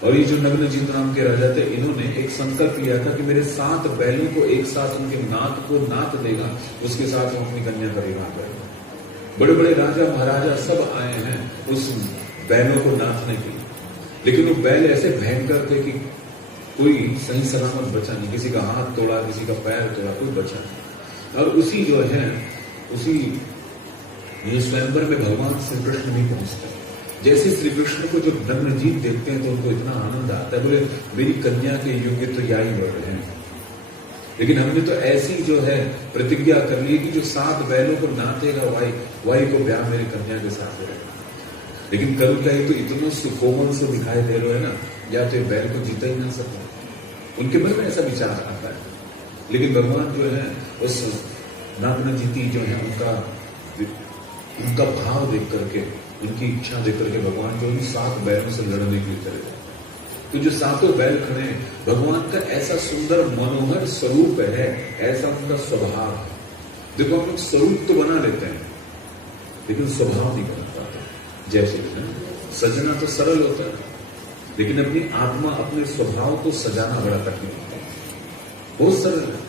और ये जो नग्नजीत नाम के राजा थे इन्होंने एक संकल्प लिया था कि मेरे 7 बैलों को एक साथ उनके नाथ को नाथ देगा, उसके साथ वो अपनी कन्या का विवाह करेगा। बड़े बड़े राजा महाराजा सब आए हैं उस बैलों को नाथने के लिए, लेकिन वो बैल ऐसे भयंकर थे कि कोई सही सलामत बचा नहीं, किसी का हाथ तोड़ा, किसी का पैर तोड़ा, कोई बचा नहीं। और उसी जो है उसी ये स्वयंवर में भगवान श्री कृष्ण भी पहुंचते हैं। जैसे श्री कृष्ण को जब ब्रह्मजीत देखते हैं तो उनको इतना आनंद आता है, बोले मेरी कन्या के योग्य तो यही वर है। लेकिन हमने तो ऐसी जो है प्रतिज्ञा कर ली कि जो 7 बैलों को नातेगा वाई को ब्याह मेरी कन्या के साथ है। लेकिन कल का ही तो इतना सुकोमल से दिखाई दे रहे है ना, या तो ये बैल को जीता ही ना सके, उनके मन में ऐसा विचार आता है। लेकिन भगवान जो है उस नागन जीती जो है उनका भाव देख करके, उनकी इच्छा देख करके भगवान जो 7 बैलों से लड़ने के लिए चले गए। तो जो 7 बैल खड़े हैं, भगवान का ऐसा सुंदर मनोहर स्वरूप है, ऐसा उनका स्वभाव है। देखो हम लोग स्वरूप तो बना लेते हैं लेकिन स्वभाव नहीं बना पाते। जैसे सजना तो सरल होता है, लेकिन अपनी आत्मा अपने स्वभाव को सजाना बड़ा कठिन होता है। बहुत सरल है।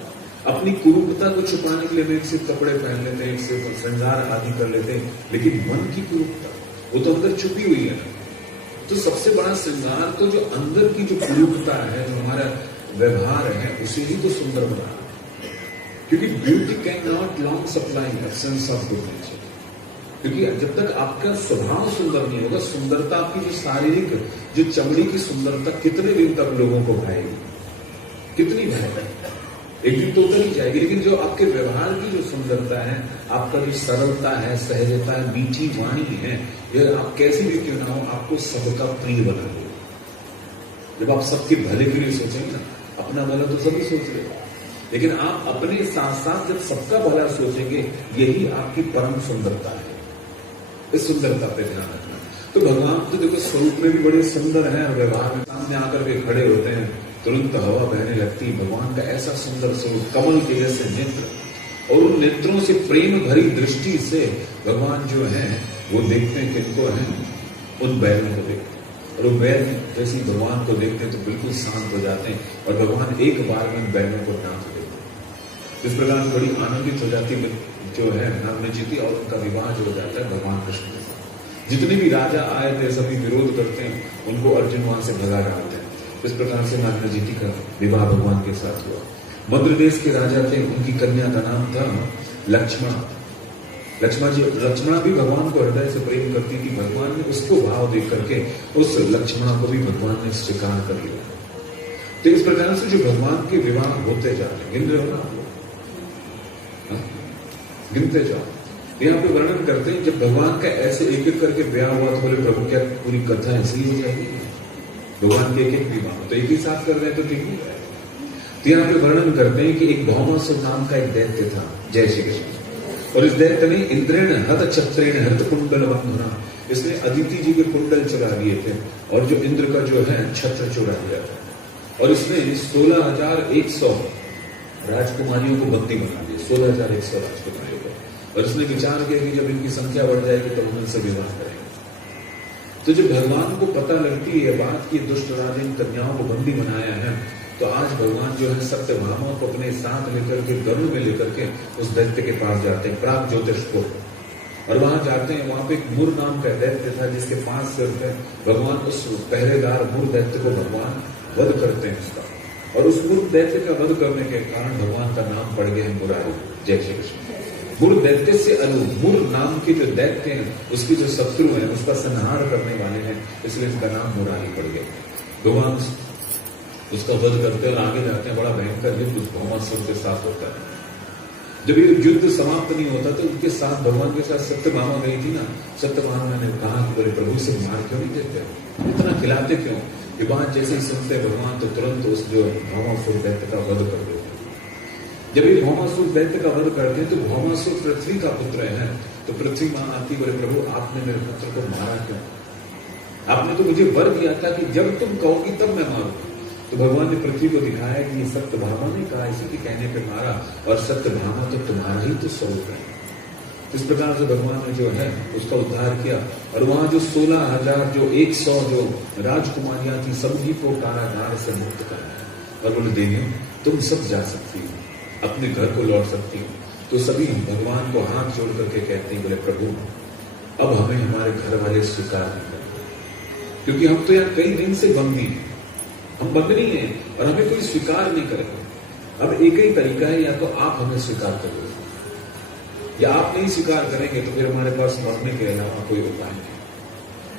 अपनी कुरूपता को छुपाने के लिए हम एक से कपड़े पहन लेते हैं, एक से श्रृंगार आदि कर लेते हैं, लेकिन मन की कुरूपता वो तो अंदर छुपी हुई है। तो सबसे बड़ा श्रृंगार तो जो अंदर की जो कुरूपता है, जो हमारा व्यवहार है, उसे ही तो सुंदर बना। क्योंकि beauty can not long supply the sense of good nature. क्योंकि जब तक आपका स्वभाव सुंदर नहीं होगा, सुंदरता आपकी जो शारीरिक जो चमड़ी की सुंदरता कितने दिन तक लोगों को भाएगी, कितनी भाएगी, एक दिन तो उतर ही जाएगी। लेकिन जो आपके व्यवहार की जो सुंदरता है, आपका जो सरलता है, सहजता है, मीठी वाणी है, यह आप कैसी भी क्यों ना हो, आपको सबका प्रिय बना देगा। जब आप सबके भले के लिए सोचेंगे ना, अपना भला तो सभी सोच रहे, लेकिन आप अपने साथ साथ जब सबका भला सोचेंगे, यही आपकी परम सुंदरता है। इस सुंदरता पे ध्यान रखना। तो भगवान तो देखो स्वरूप में भी बड़े सुंदर हैं, व्यवहार में सामने आकर के खड़े होते हैं, तुरंत हवा बहने लगती। भगवान का ऐसा सुंदर स्वरूप, कमल के जैसे नेत्र, और उन नेत्रों से प्रेम भरी दृष्टि से भगवान जो है वो देखते हैं किनको है, उन बैलों को देखते हैं। और वो बैल जैसे भगवान को देखते हैं तो बिल्कुल शांत हो जाते हैं, और भगवान एक बार में बैलों को नाच देते हैं। इस प्रकार बड़ी आनंदित हो जाती जो है नागन जीती, और उनका विवाह जो हो जाता है भगवान कृष्ण के साथ। जितने भी राजा आए थे सभी विरोध करते हैं, उनको अर्जुन वहां से भगा डालते हैं। इस प्रकार से नागन जीती का विवाह भगवान के साथ हुआ। मद्र देश के राजा थे, उनकी कन्या का नाम था लक्ष्मण। लक्ष्मणा भी भगवान को हृदय से प्रेम करती थी। भगवान ने उसको भाव देख करके उस लक्ष्मणा को भी भगवान ने स्वीकार कर लिया। तो इस प्रकार से जो भगवान के विवाह होते जाते हैं, गिन रहे हो ना आप लोग, गिनते जाओ। यहाँ पे वर्णन करते हैं जब भगवान का ऐसे एक एक करके ब्याह हुआ तो बोले प्रभु क्या पूरी कथा ऐसी हो जाएगी? भगवान के एक एक विवाह तो एक ही साथ कर रहे हैं तो ठीक नहीं है। तो यहाँ पे वर्णन करते हैं कि एक भौमासुर नाम का एक दैत्य था, जय श्री कृष्ण। और इस दैत्य ने इंद्रेण हत छत्रेण हत कुंडल बंधना, इसने अदिति जी के कुंडल चुरा लिए थे, और जो इंद्र का जो है छत्र चुरा लिया था। और इसने 16,100 राजकुमारियों को बंदी बना दिया, 16,100 राजकुमारियों को। और इसने विचार किया कि जब इनकी संख्या बढ़ जाएगी तो हम इनसे विवाह करेंगे। तो जब भगवान को पता लगती है बात की दुष्ट राजा इन कन्याओं को बंदी बनाया है, तो आज भगवान जो है सत्यभामा को अपने साथ लेकर के गरुड़ में लेकर के उस दैत्य के पास जाते हैं, प्राग ज्योतिष को। और वहां जाते हैं, वहां पे एक मुर नाम का दैत्य था जिसके 5 सिर थे। भगवान उस पहरेदार मुर दैत्य को भगवान वध करते हैं उसका, और उस मुर दैत्य का वध करने के कारण भगवान का नाम पड़ गया है मुरारी, जय श्री कृष्ण। मुर दैत्य से मुर नाम के जो दैत्य हैं, उसके जो शत्रु हैं, उसका संहार करने वाले हैं, इसलिए इसका नाम मुरारी पड़ गया। भगवान उसका वध करते और आगे जाते हैं, बड़ा भयंकर युद्ध उस भौमासुर के साथ होता है। जब ये युद्ध समाप्त नहीं होता तो उनके साथ भगवान के साथ सत्यभामा गई थी ना। सत्यभामा ने कहा कि बोले प्रभु से मार क्यों नहीं देते, इतना खिलाते क्यों? ये बात जैसे ही सुनते भगवान तो तुरंत उस जो भौमासुर दैत्य का वध कर देते। जब ये भौमासुर दैत्य का वध करते हैं तो भौमासुर पृथ्वी का पुत्र है। तो पृथ्वी मां आती, बोले प्रभु आपने मेरे पुत्र को मारा क्यों? आपने तो मुझे वर दिया था कि जब तुम कहोगी तब मैं मारूंगा। तो भगवान ने पृथ्वी को दिखाया कि ये सत्यभामा ने कहा, इसी के कहने पे मारा, और सत्यभामा तो तुम्हारा ही तो स्वरूप है। इस प्रकार से भगवान ने जो है उसका उद्धार किया। और वहां जो 16,100 जो राजकुमारियां थी, सभी को कारागार से मुक्त करा। और बोले देवियों तुम सब जा सकती हो, अपने घर को लौट सकती हो। तो सभी भगवान को हाथ जोड़ करके कहते हैं, बोले प्रभु अब हमें हमारे घर वाले स्वीकार नहीं करते, क्योंकि हम तो यहाँ कई दिन से बंदी हैं। हम बंधनी हैं और हमें कोई स्वीकार नहीं करेगा। अब एक ही तरीका है, या तो आप हमें स्वीकार करोगे या आप नहीं स्वीकार करेंगे तो फिर हमारे पास मरने के अलावा कोई उपाय नहीं।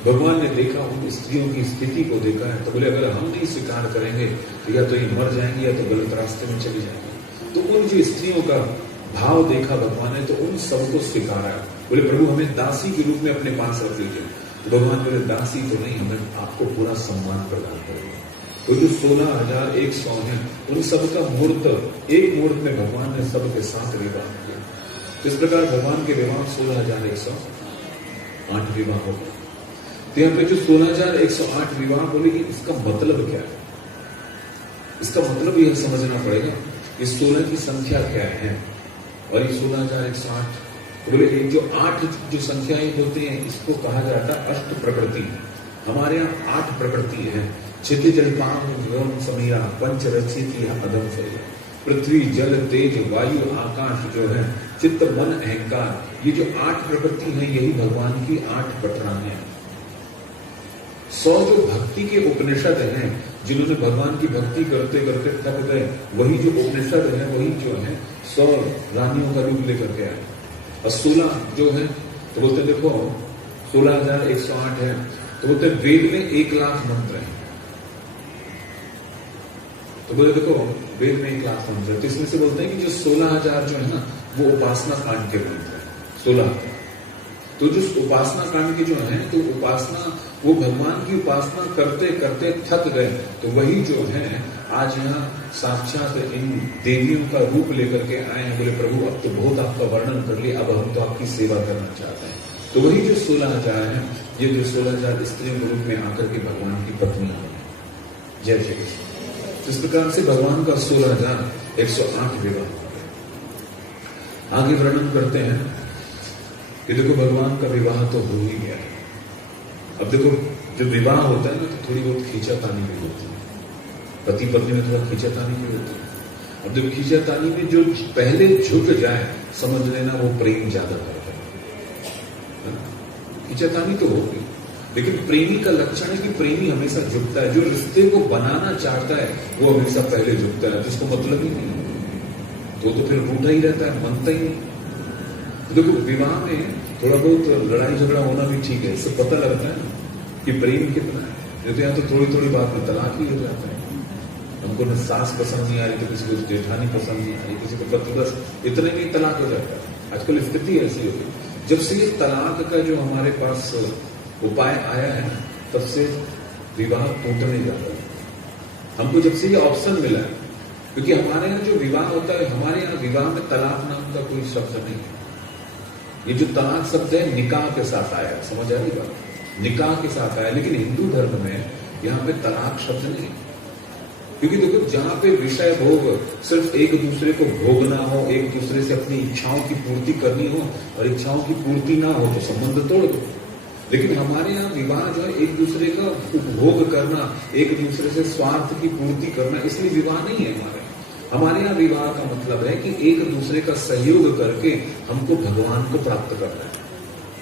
भगवान ने देखा उन स्त्रियों की स्थिति को देखा है, तो बोले अगर हम नहीं स्वीकार करेंगे तो या तो ये मर जाएंगे या तो गलत रास्ते में चली जाएंगे। तो उन जो स्त्रियों का भाव देखा भगवान ने, तो उन सबको स्वीकारा। बोले प्रभु हमें दासी के रूप में अपने पास रख लीजिए। तो भगवान बोले दासी तो नहीं, हमें आपको पूरा सम्मान प्रदान करेंगे। तो जो 16,100 हैं उन सबका मुहूर्त, एक मुहूर्त में भगवान ने सबके साथ विवाह किया। इस प्रकार भगवान के विवाह 16,108 विवाह हो गए। तो यहाँ पे जो 16,108 विवाह बोले, इसका मतलब क्या है? इसका मतलब यह समझना पड़ेगा इस 16 की संख्या क्या है और ये 16,108 बोले। एक जो 8 जो संख्याएं होती हैं इसको कहा जाता है अष्ट प्रकृति। हमारे यहाँ 8 प्रकृति है। क्षितिज जल पाम व्योम समीरा पंच रचित अदम शरीर। पृथ्वी जल तेज वायु आकाश जो है, चित्त मन अहंकार, ये जो 8 प्रकृति है यही भगवान की 8 पटराने हैं। 100 जो भक्ति के उपनिषद हैं, जिन्होंने भगवान की भक्ति करते करते थक गए, वही जो उपनिषद है वही जो है 100 रानियों का रूप लेकर के आए। और 16 जो है तो बोलते देखो 16,108 है, तो बोलते वेद में 1,00,000 मंत्र है। तो बोले देखो वेद में 1,00,000 मंत्र है, तो इसमें से बोलते हैं कि जो 16,000 जो है ना वो उपासना कांड के मंत्र है। 16 तो जो उपासना कांड के जो है, तो उपासना वो भगवान की उपासना करते करते थक गए, तो वही जो है आज यहाँ साक्षात इन देवियों का रूप लेकर के आए हैं। बोले प्रभु अब तो बहुत आपका वर्णन कर लिया, अब हम तो आपकी सेवा करना चाहते हैं। तो वही जो 16,000 है, ये जो 16,000 स्त्रियों के रूप में आकर के भगवान की पत्नियां हैं। जय श्री कृष्ण। इस प्रकार से भगवान का 16,108 विवाह। आगे वर्णन करते हैं कि देखो भगवान का विवाह तो हो ही गया। अब देखो जो विवाह होता है ना, तो थोड़ी बहुत खींचातानी भी होती है, पति पत्नी में थोड़ा खींचातानी भी होती है। अब देखो खींचातानी में जो पहले झुक जाए, समझ लेना वो प्रेम ज्यादा करता है। खींचातानी तो होगी, लेकिन प्रेमी का लक्षण है कि प्रेमी हमेशा झुकता है। जो रिश्ते को बनाना चाहता है वो हमेशा पहले झुकता है, जिसको मतलब ही नहीं तो फिर रूठा ही रहता है, मनता ही नहीं। देखो विवाह में थोड़ा बहुत लड़ाई झगड़ा होना भी ठीक है, इससे पता लगता है कि प्रेम कितना है। नहीं तो यहाँ तो थोड़ी थोड़ी बात में तलाक ही हो जाता है। हमको न सास पसंद नहीं आ रही तो किसी को जेठानी पसंद नहीं आ रही, किसी को पति, बस इतने में तलाक हो जाता है। आजकल स्थिति ऐसी हो गई। जब से ये तलाक का जो हमारे पास उपाय आया है, तब से विवाह टूटने जाता है। हमको जब से ये ऑप्शन मिला है, क्योंकि हमारे यहाँ जो विवाह होता है, हमारे यहाँ विवाह में तलाक नाम का कोई शब्द नहीं है। ये जो तलाक शब्द है निकाह के साथ आया, समझ आ रही बात? निकाह के साथ आया, लेकिन हिंदू धर्म में यहाँ पे तलाक शब्द नहीं। क्योंकि देखो जहां पे विषय भोग सिर्फ एक दूसरे को भोगना हो, एक दूसरे से अपनी इच्छाओं की पूर्ति करनी हो और इच्छाओं की पूर्ति ना हो तो संबंध तोड़ दो। लेकिन हमारे यहाँ विवाह जो है एक दूसरे का उपभोग करना, एक दूसरे से स्वार्थ की पूर्ति करना, इसलिए विवाह नहीं है हमारे यहाँ विवाह का मतलब है कि एक दूसरे का सहयोग करके हमको भगवान को प्राप्त करना है।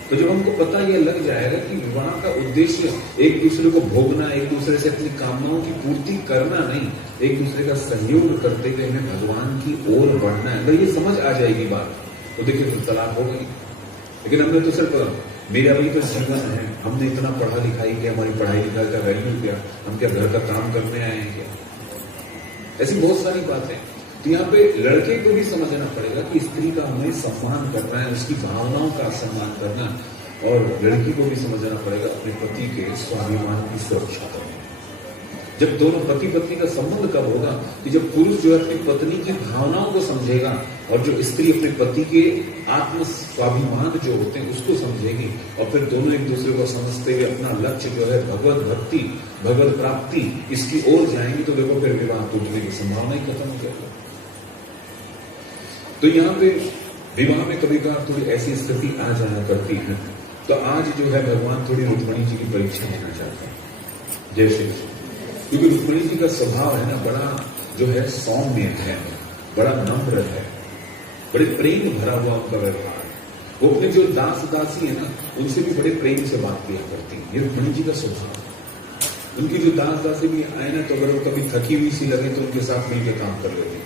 तो जब हमको पता यह लग जाएगा कि विवाह का उद्देश्य एक दूसरे को भोगना, एक दूसरे से अपनी कामनाओं की पूर्ति करना नहीं, एक दूसरे का सहयोग करते हुए हमें भगवान की ओर बढ़ना है, अगर ये समझ आ जाएगी बात तो देखिए फिर तलाक हो गई। लेकिन हमने तो सिर्फ मेरा भी तो जीवन है, हमने इतना पढ़ा लिखाई किया, हमारी पढ़ाई लिखाई का वैल्यू क्या, हम क्या घर का काम करने आए हैं क्या, ऐसी बहुत सारी बातें। तो यहाँ पे लड़के को भी समझना पड़ेगा कि स्त्री का हमें सम्मान करना है, उसकी भावनाओं का सम्मान करना है, और लड़की को भी समझना पड़ेगा अपने पति के स्वाभिमान की सुरक्षा करना। जब दोनों पति पत्नी का संबंध कब होगा कि जब पुरुष जो है अपनी पत्नी की भावनाओं को समझेगा और जो स्त्री अपने पति के आत्म स्वाभिमान जो होते हैं उसको समझेगी, और फिर दोनों एक दूसरे को समझते हुए अपना लक्ष्य जो है भगवत भक्ति, भगवत प्राप्ति, इसकी ओर जाएंगे, तो देखो फिर विवाह टूटने की संभावना ही खत्म हो जाएगी। तो यहाँ पे विवाह में कभी कभार थोड़ी ऐसी स्थिति आ जाना करती है। तो आज जो है भगवान थोड़ी रुक्मिणी जी की परीक्षा लेना चाहते हैं। जय श्री कृष्ण। क्योंकि रुक्मिणी जी का स्वभाव है ना बड़ा जो है सौम्य है, बड़ा नम्र है, बड़े प्रेम भरा हुआ उनका व्यवहार। वो अपने जो दास दासी है ना उनसे भी बड़े प्रेम से बात किया करती है। ये रुक्मिणी जी का स्वभाव। उनकी जो दास दासी भी आए ना, तो अगर वो कभी थकी हुई सी लगे तो उनके साथ मिलकर काम कर लेते हैं।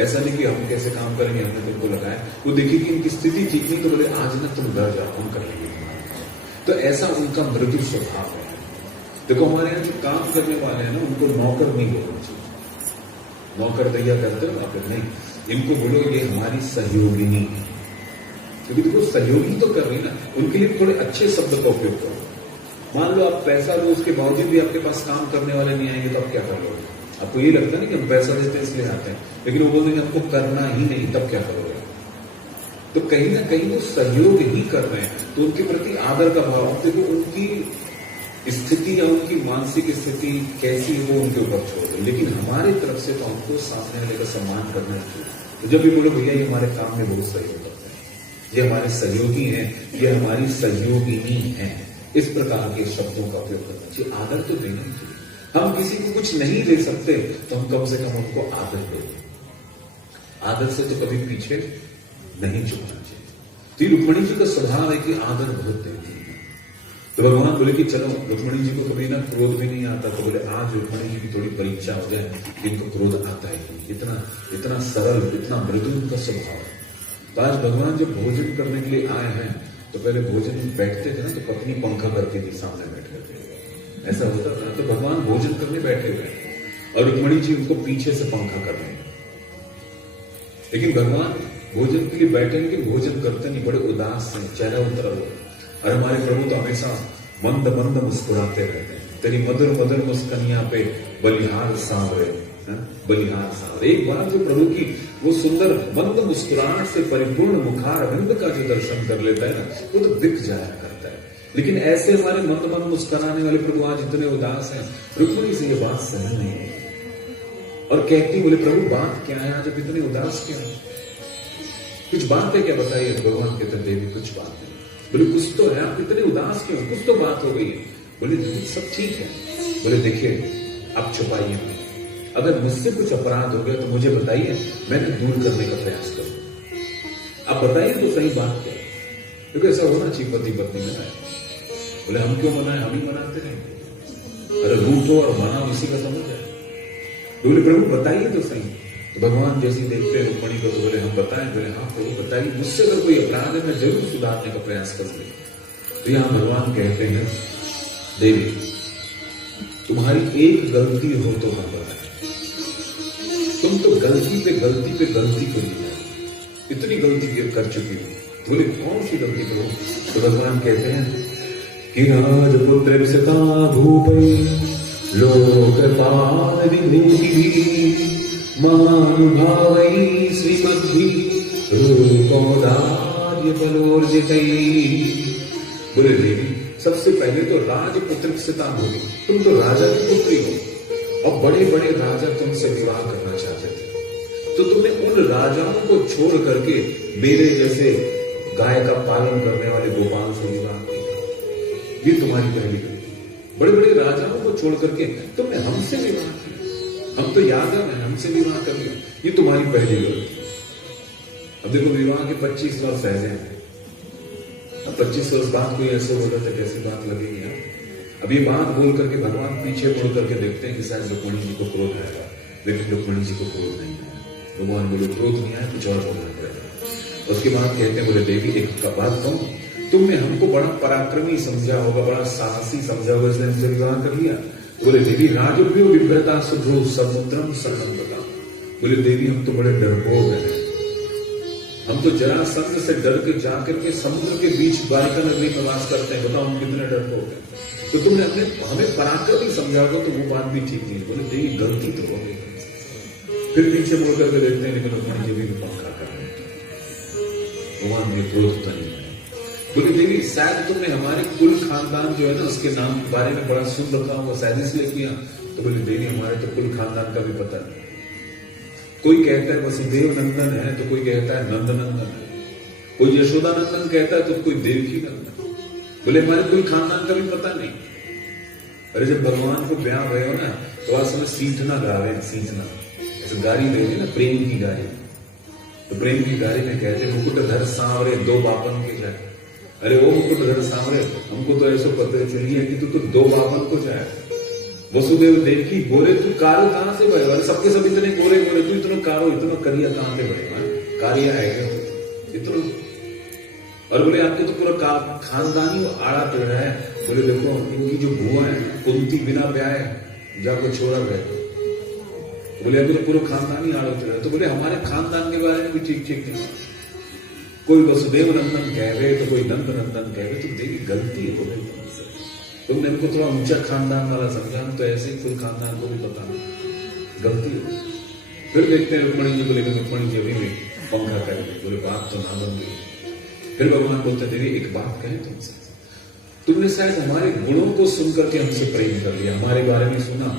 ऐसा नहीं कि हम कैसे काम करेंगे, हमने तुमको लगाया। वो देखिए कि इनकी स्थिति ठीक नहीं तो बोले आज ना तुम डर जाओ, हम कर लेंगे। तो ऐसा उनका मृदु स्वभाव है। देखो हमारे यहाँ जो काम करने वाले हैं ना, उनको नौकर नहीं बोलना चाहिए। नौकर दैया करते हो आप नहीं, इनको बोलो ये हमारी सहयोगिनी है। क्योंकि देखो सहयोगी तो कर रही ना, उनके लिए थोड़े अच्छे शब्द का उपयोग करो। मान लो आप पैसा दो, उसके बावजूद भी आपके पास काम करने वाले नहीं आएंगे तो आप क्या करोगे? आपको ये लगता है ना कि हम पैसा देते हैं इसलिए आते हैं, लेकिन वो बोल देंगे हमको करना ही नहीं, तब क्या करोगे? तो कहीं ना कहीं वो सहयोग ही कर रहे हैं, तो उनके प्रति आदर का भाव। देखो उनकी स्थिति या उनकी मानसिक स्थिति कैसी है वो उनके ऊपर छोड़ दो, लेकिन हमारी तरफ से तो हमको सामने वाले का सम्मान करना चाहिए। तो जब भी बोलो भैया ये हमारे काम में बहुत सहयोग करते हैं, ये हमारे सहयोगी हैं, ये हमारी सहयोगिनी है, इस प्रकार के शब्दों का उपयोग करना चाहिए। आदर तो देना चाहिए। हम किसी को कुछ नहीं दे सकते तो हम कम से कम उनको आदर दें। आदर से तो कभी पीछे नहीं झुकना चाहिए। तो रुक्मणी जी का स्वभाव है कि आदर बहुत देती है। तो भगवान बोले कि चलो, रुक्मणी जी को कभी ना क्रोध भी नहीं आता, तो बोले आज रुक्मणी जी की थोड़ी परीक्षा हो जाए, इनको क्रोध आता है। इतना सरल, इतना मृदु उनका स्वभाव है। तो आज भगवान जब भोजन करने के लिए आए हैं, तो पहले भोजन में बैठते थे ना, तो पत्नी पंखा करके थी सामने बैठ करके, ऐसा होता था। तो भगवान भोजन करने बैठे हुए और रुक्मणी जी उनको पीछे से पंखा कर रहे हैं। लेकिन भगवान भोजन के लिए बैठे, लेकिन भोजन करते नहीं, बड़े उदास हैं, चेहरा उतरा हुआ। और हमारे प्रभु तो हमेशा मंद मंद मुस्कुराते रहते हैं। तेरी मधुर मधुर मुस्कनिया पे बलिहार सांवरे, बलिहार सांवरे। एक बार जो प्रभु की वो सुंदर मंद मुस्कुराहट से परिपूर्ण मुखार अरविंद का जो दर्शन कर लेता है ना, वो तो दिख जाया करता है। लेकिन ऐसे हमारे मंद मंद मुस्कुराने वाले प्रभु आज इतने उदास हैं, रुक्मिणी से ये बात सहन नहीं है और कहती, बोले प्रभु बात क्या है, आज आप इतने उदास क्यों हैं? कुछ बात है क्या, बताइए। भगवान कहते देवी कुछ बात नहीं। बोले कुछ तो है, आप इतने उदास क्यों? कुछ तो बात हो गई है। बोले सब ठीक है। बोले देखिए आप छुपाइए, अगर मुझसे कुछ अपराध हो गया तो मुझे बताइए, मैं दूर करने का प्रयास करूं। आप बताइए तो सही बात क्या है, क्योंकि ऐसा होना चाहिए पति पत्नी में। बोले हम क्यों मनाए, हम ही मनाते नहीं। अरे रूठो और मनाओ, इसी का समझ है। बोले प्रभु बताइए तो सही। तो भगवान जैसे देखते हैं रुक्मणी को, तो बोले हम बताएं। बोले हाँ प्रभु बताइए, मुझसे अगर कोई अपराध है मैं जरूर सुधारने का प्रयास करूंगी। तो यहां भगवान कहते हैं देवी तुम्हारी एक गलती हो तो हम बताएं, तुम तो गलती पे गलती कर दी, इतनी गलती कर चुकी हो। बोले कौन सी गलती करो? तो भगवान कहते हैं कि राजपुत्र विसता भूपै लोकपाल विभूति महानुभावै श्रीमद्भि रूपोदार्य बलोर्जितै। बोले देवी सबसे पहले तो राजपुत्र विसता भूपि, तुम तो राजा की पुत्री हो और बड़े बड़े राजा तुमसे विवाह करना चाहते थे, तो तुमने उन राजाओं को छोड़ करके मेरे जैसे गाय का पालन करने वाले गोपाल से विवाह किया। ये तुम्हारी पहली गलती। बड़े बड़े राजाओं को छोड़ करके तुमने हमसे विवाह किया। हम तो यादव हैं, हमसे विवाह कर लिया, ये तुम्हारी पहली गलती। अब देखो विवाह के 25 वर्ष सहजे हैं, अब 25 वर्ष बाद कोई ऐसे बोला तो कैसी बात लगेगी यार। अब ये बात बोल करके भगवान पीछे मुड़ करके देखते हैं कि शायद रुक्मणी जी को क्रोध आएगा, लेकिन रुक्मणी जी को क्रोध नहीं आया। भगवान बोले क्रोध नहीं आया, कुछ और बोलना पड़ेगा। उसके बाद कहते हैं बोले देवी एक बात कहूं, तुमने हमको बड़ा पराक्रमी समझा होगा, बड़ा साहसी समझा होगा, इसलिए हमसे विवाह कर लिया। बोले देवी राजोभ्यो विभ्रता शुभ्रो समुद्रम सरलता। बोले देवी हम तो बड़े डरपोक हैं, हम तो जरासंध से डर के जाकर के समुद्र के बीच द्वारिका नगरी में वास करते हैं, बताओ हम कितने डरपोक हैं। तो तुमने हमें पराक्रमी समझा होगा, तो वो बात भी ठीक नहीं। बोले देवी गलती तो हो गई। फिर पीछे मुड़ करके देखते हैं, लेकिन रुक्मणी जी भी पंखा कर रहे हैं, भगवान ने क्रोध तो नहीं है। बोले देवी शायद तुमने हमारे कुल खानदान जो है ना उसके नाम के बारे में बड़ा सुन रखा होगा, शायद इसलिए किया। तो बोले देवी हमारे तो कुल खानदान का भी पता नहीं। कोई कहता है वसुदेव नंदन है, तो कोई कहता है नंद नंदन है, कोई यशोदा नंदन कहता है, तो कोई देवकी नंदन। बोले हमारे कोई खानदान का भी पता नहीं। अरे जब भगवान को ब्याह हुए हो ना, तो आज समय सींचना गा रहे हैं, सींचना ऐसे गाड़ी दे ना, प्रेम की गाड़ी। तो प्रेम की गाड़ी में कहते मुकुट धर सांवरे दो बापन के जाए। अरे वो मुकुट धर सामने, हमको तो ऐसा पता चल गया कि तू तो 2 बावन को जाए। वसुदेव देखी बोले तू कारो कहां से भाई, अरे सबके सब इतने गोरे गोरे, तू इतना कारो इतना करिया कहां से भाई, कारिया है क्या इतना? और बोले आपको तो पूरा खानदानी आड़ा टेढ़ा है। बोले देखो इनकी जो बुआ है कुंती बिना ब्याह जाकर छोड़ा गए। बोले अभी तो पूरा खानदानी आड़ा टेढ़ा है। तो बोले हमारे खानदान के बारे में भी ठीक ठीक नहीं, कोई वसुदेव नंदन कह रहे तो कोई नंद नंदन कह रहे, तो देखिए गलती है। बोले तुमने इनको थोड़ा ऊंचा खानदान वाला समझा, तो ऐसे ही फुल खानदान को भी पता गलती है। फिर देखते हैं रुक्मणी जी, बोले रुक्मणी जी अभी भी पंखा करेंगे। बोले बात तो ना बन गई। फिर भगवान बोलते देवी एक बात कहें तुमसे, तुमने शायद हमारे गुणों को सुनकर के हमसे प्रेम कर लिया, हमारे बारे में सुना,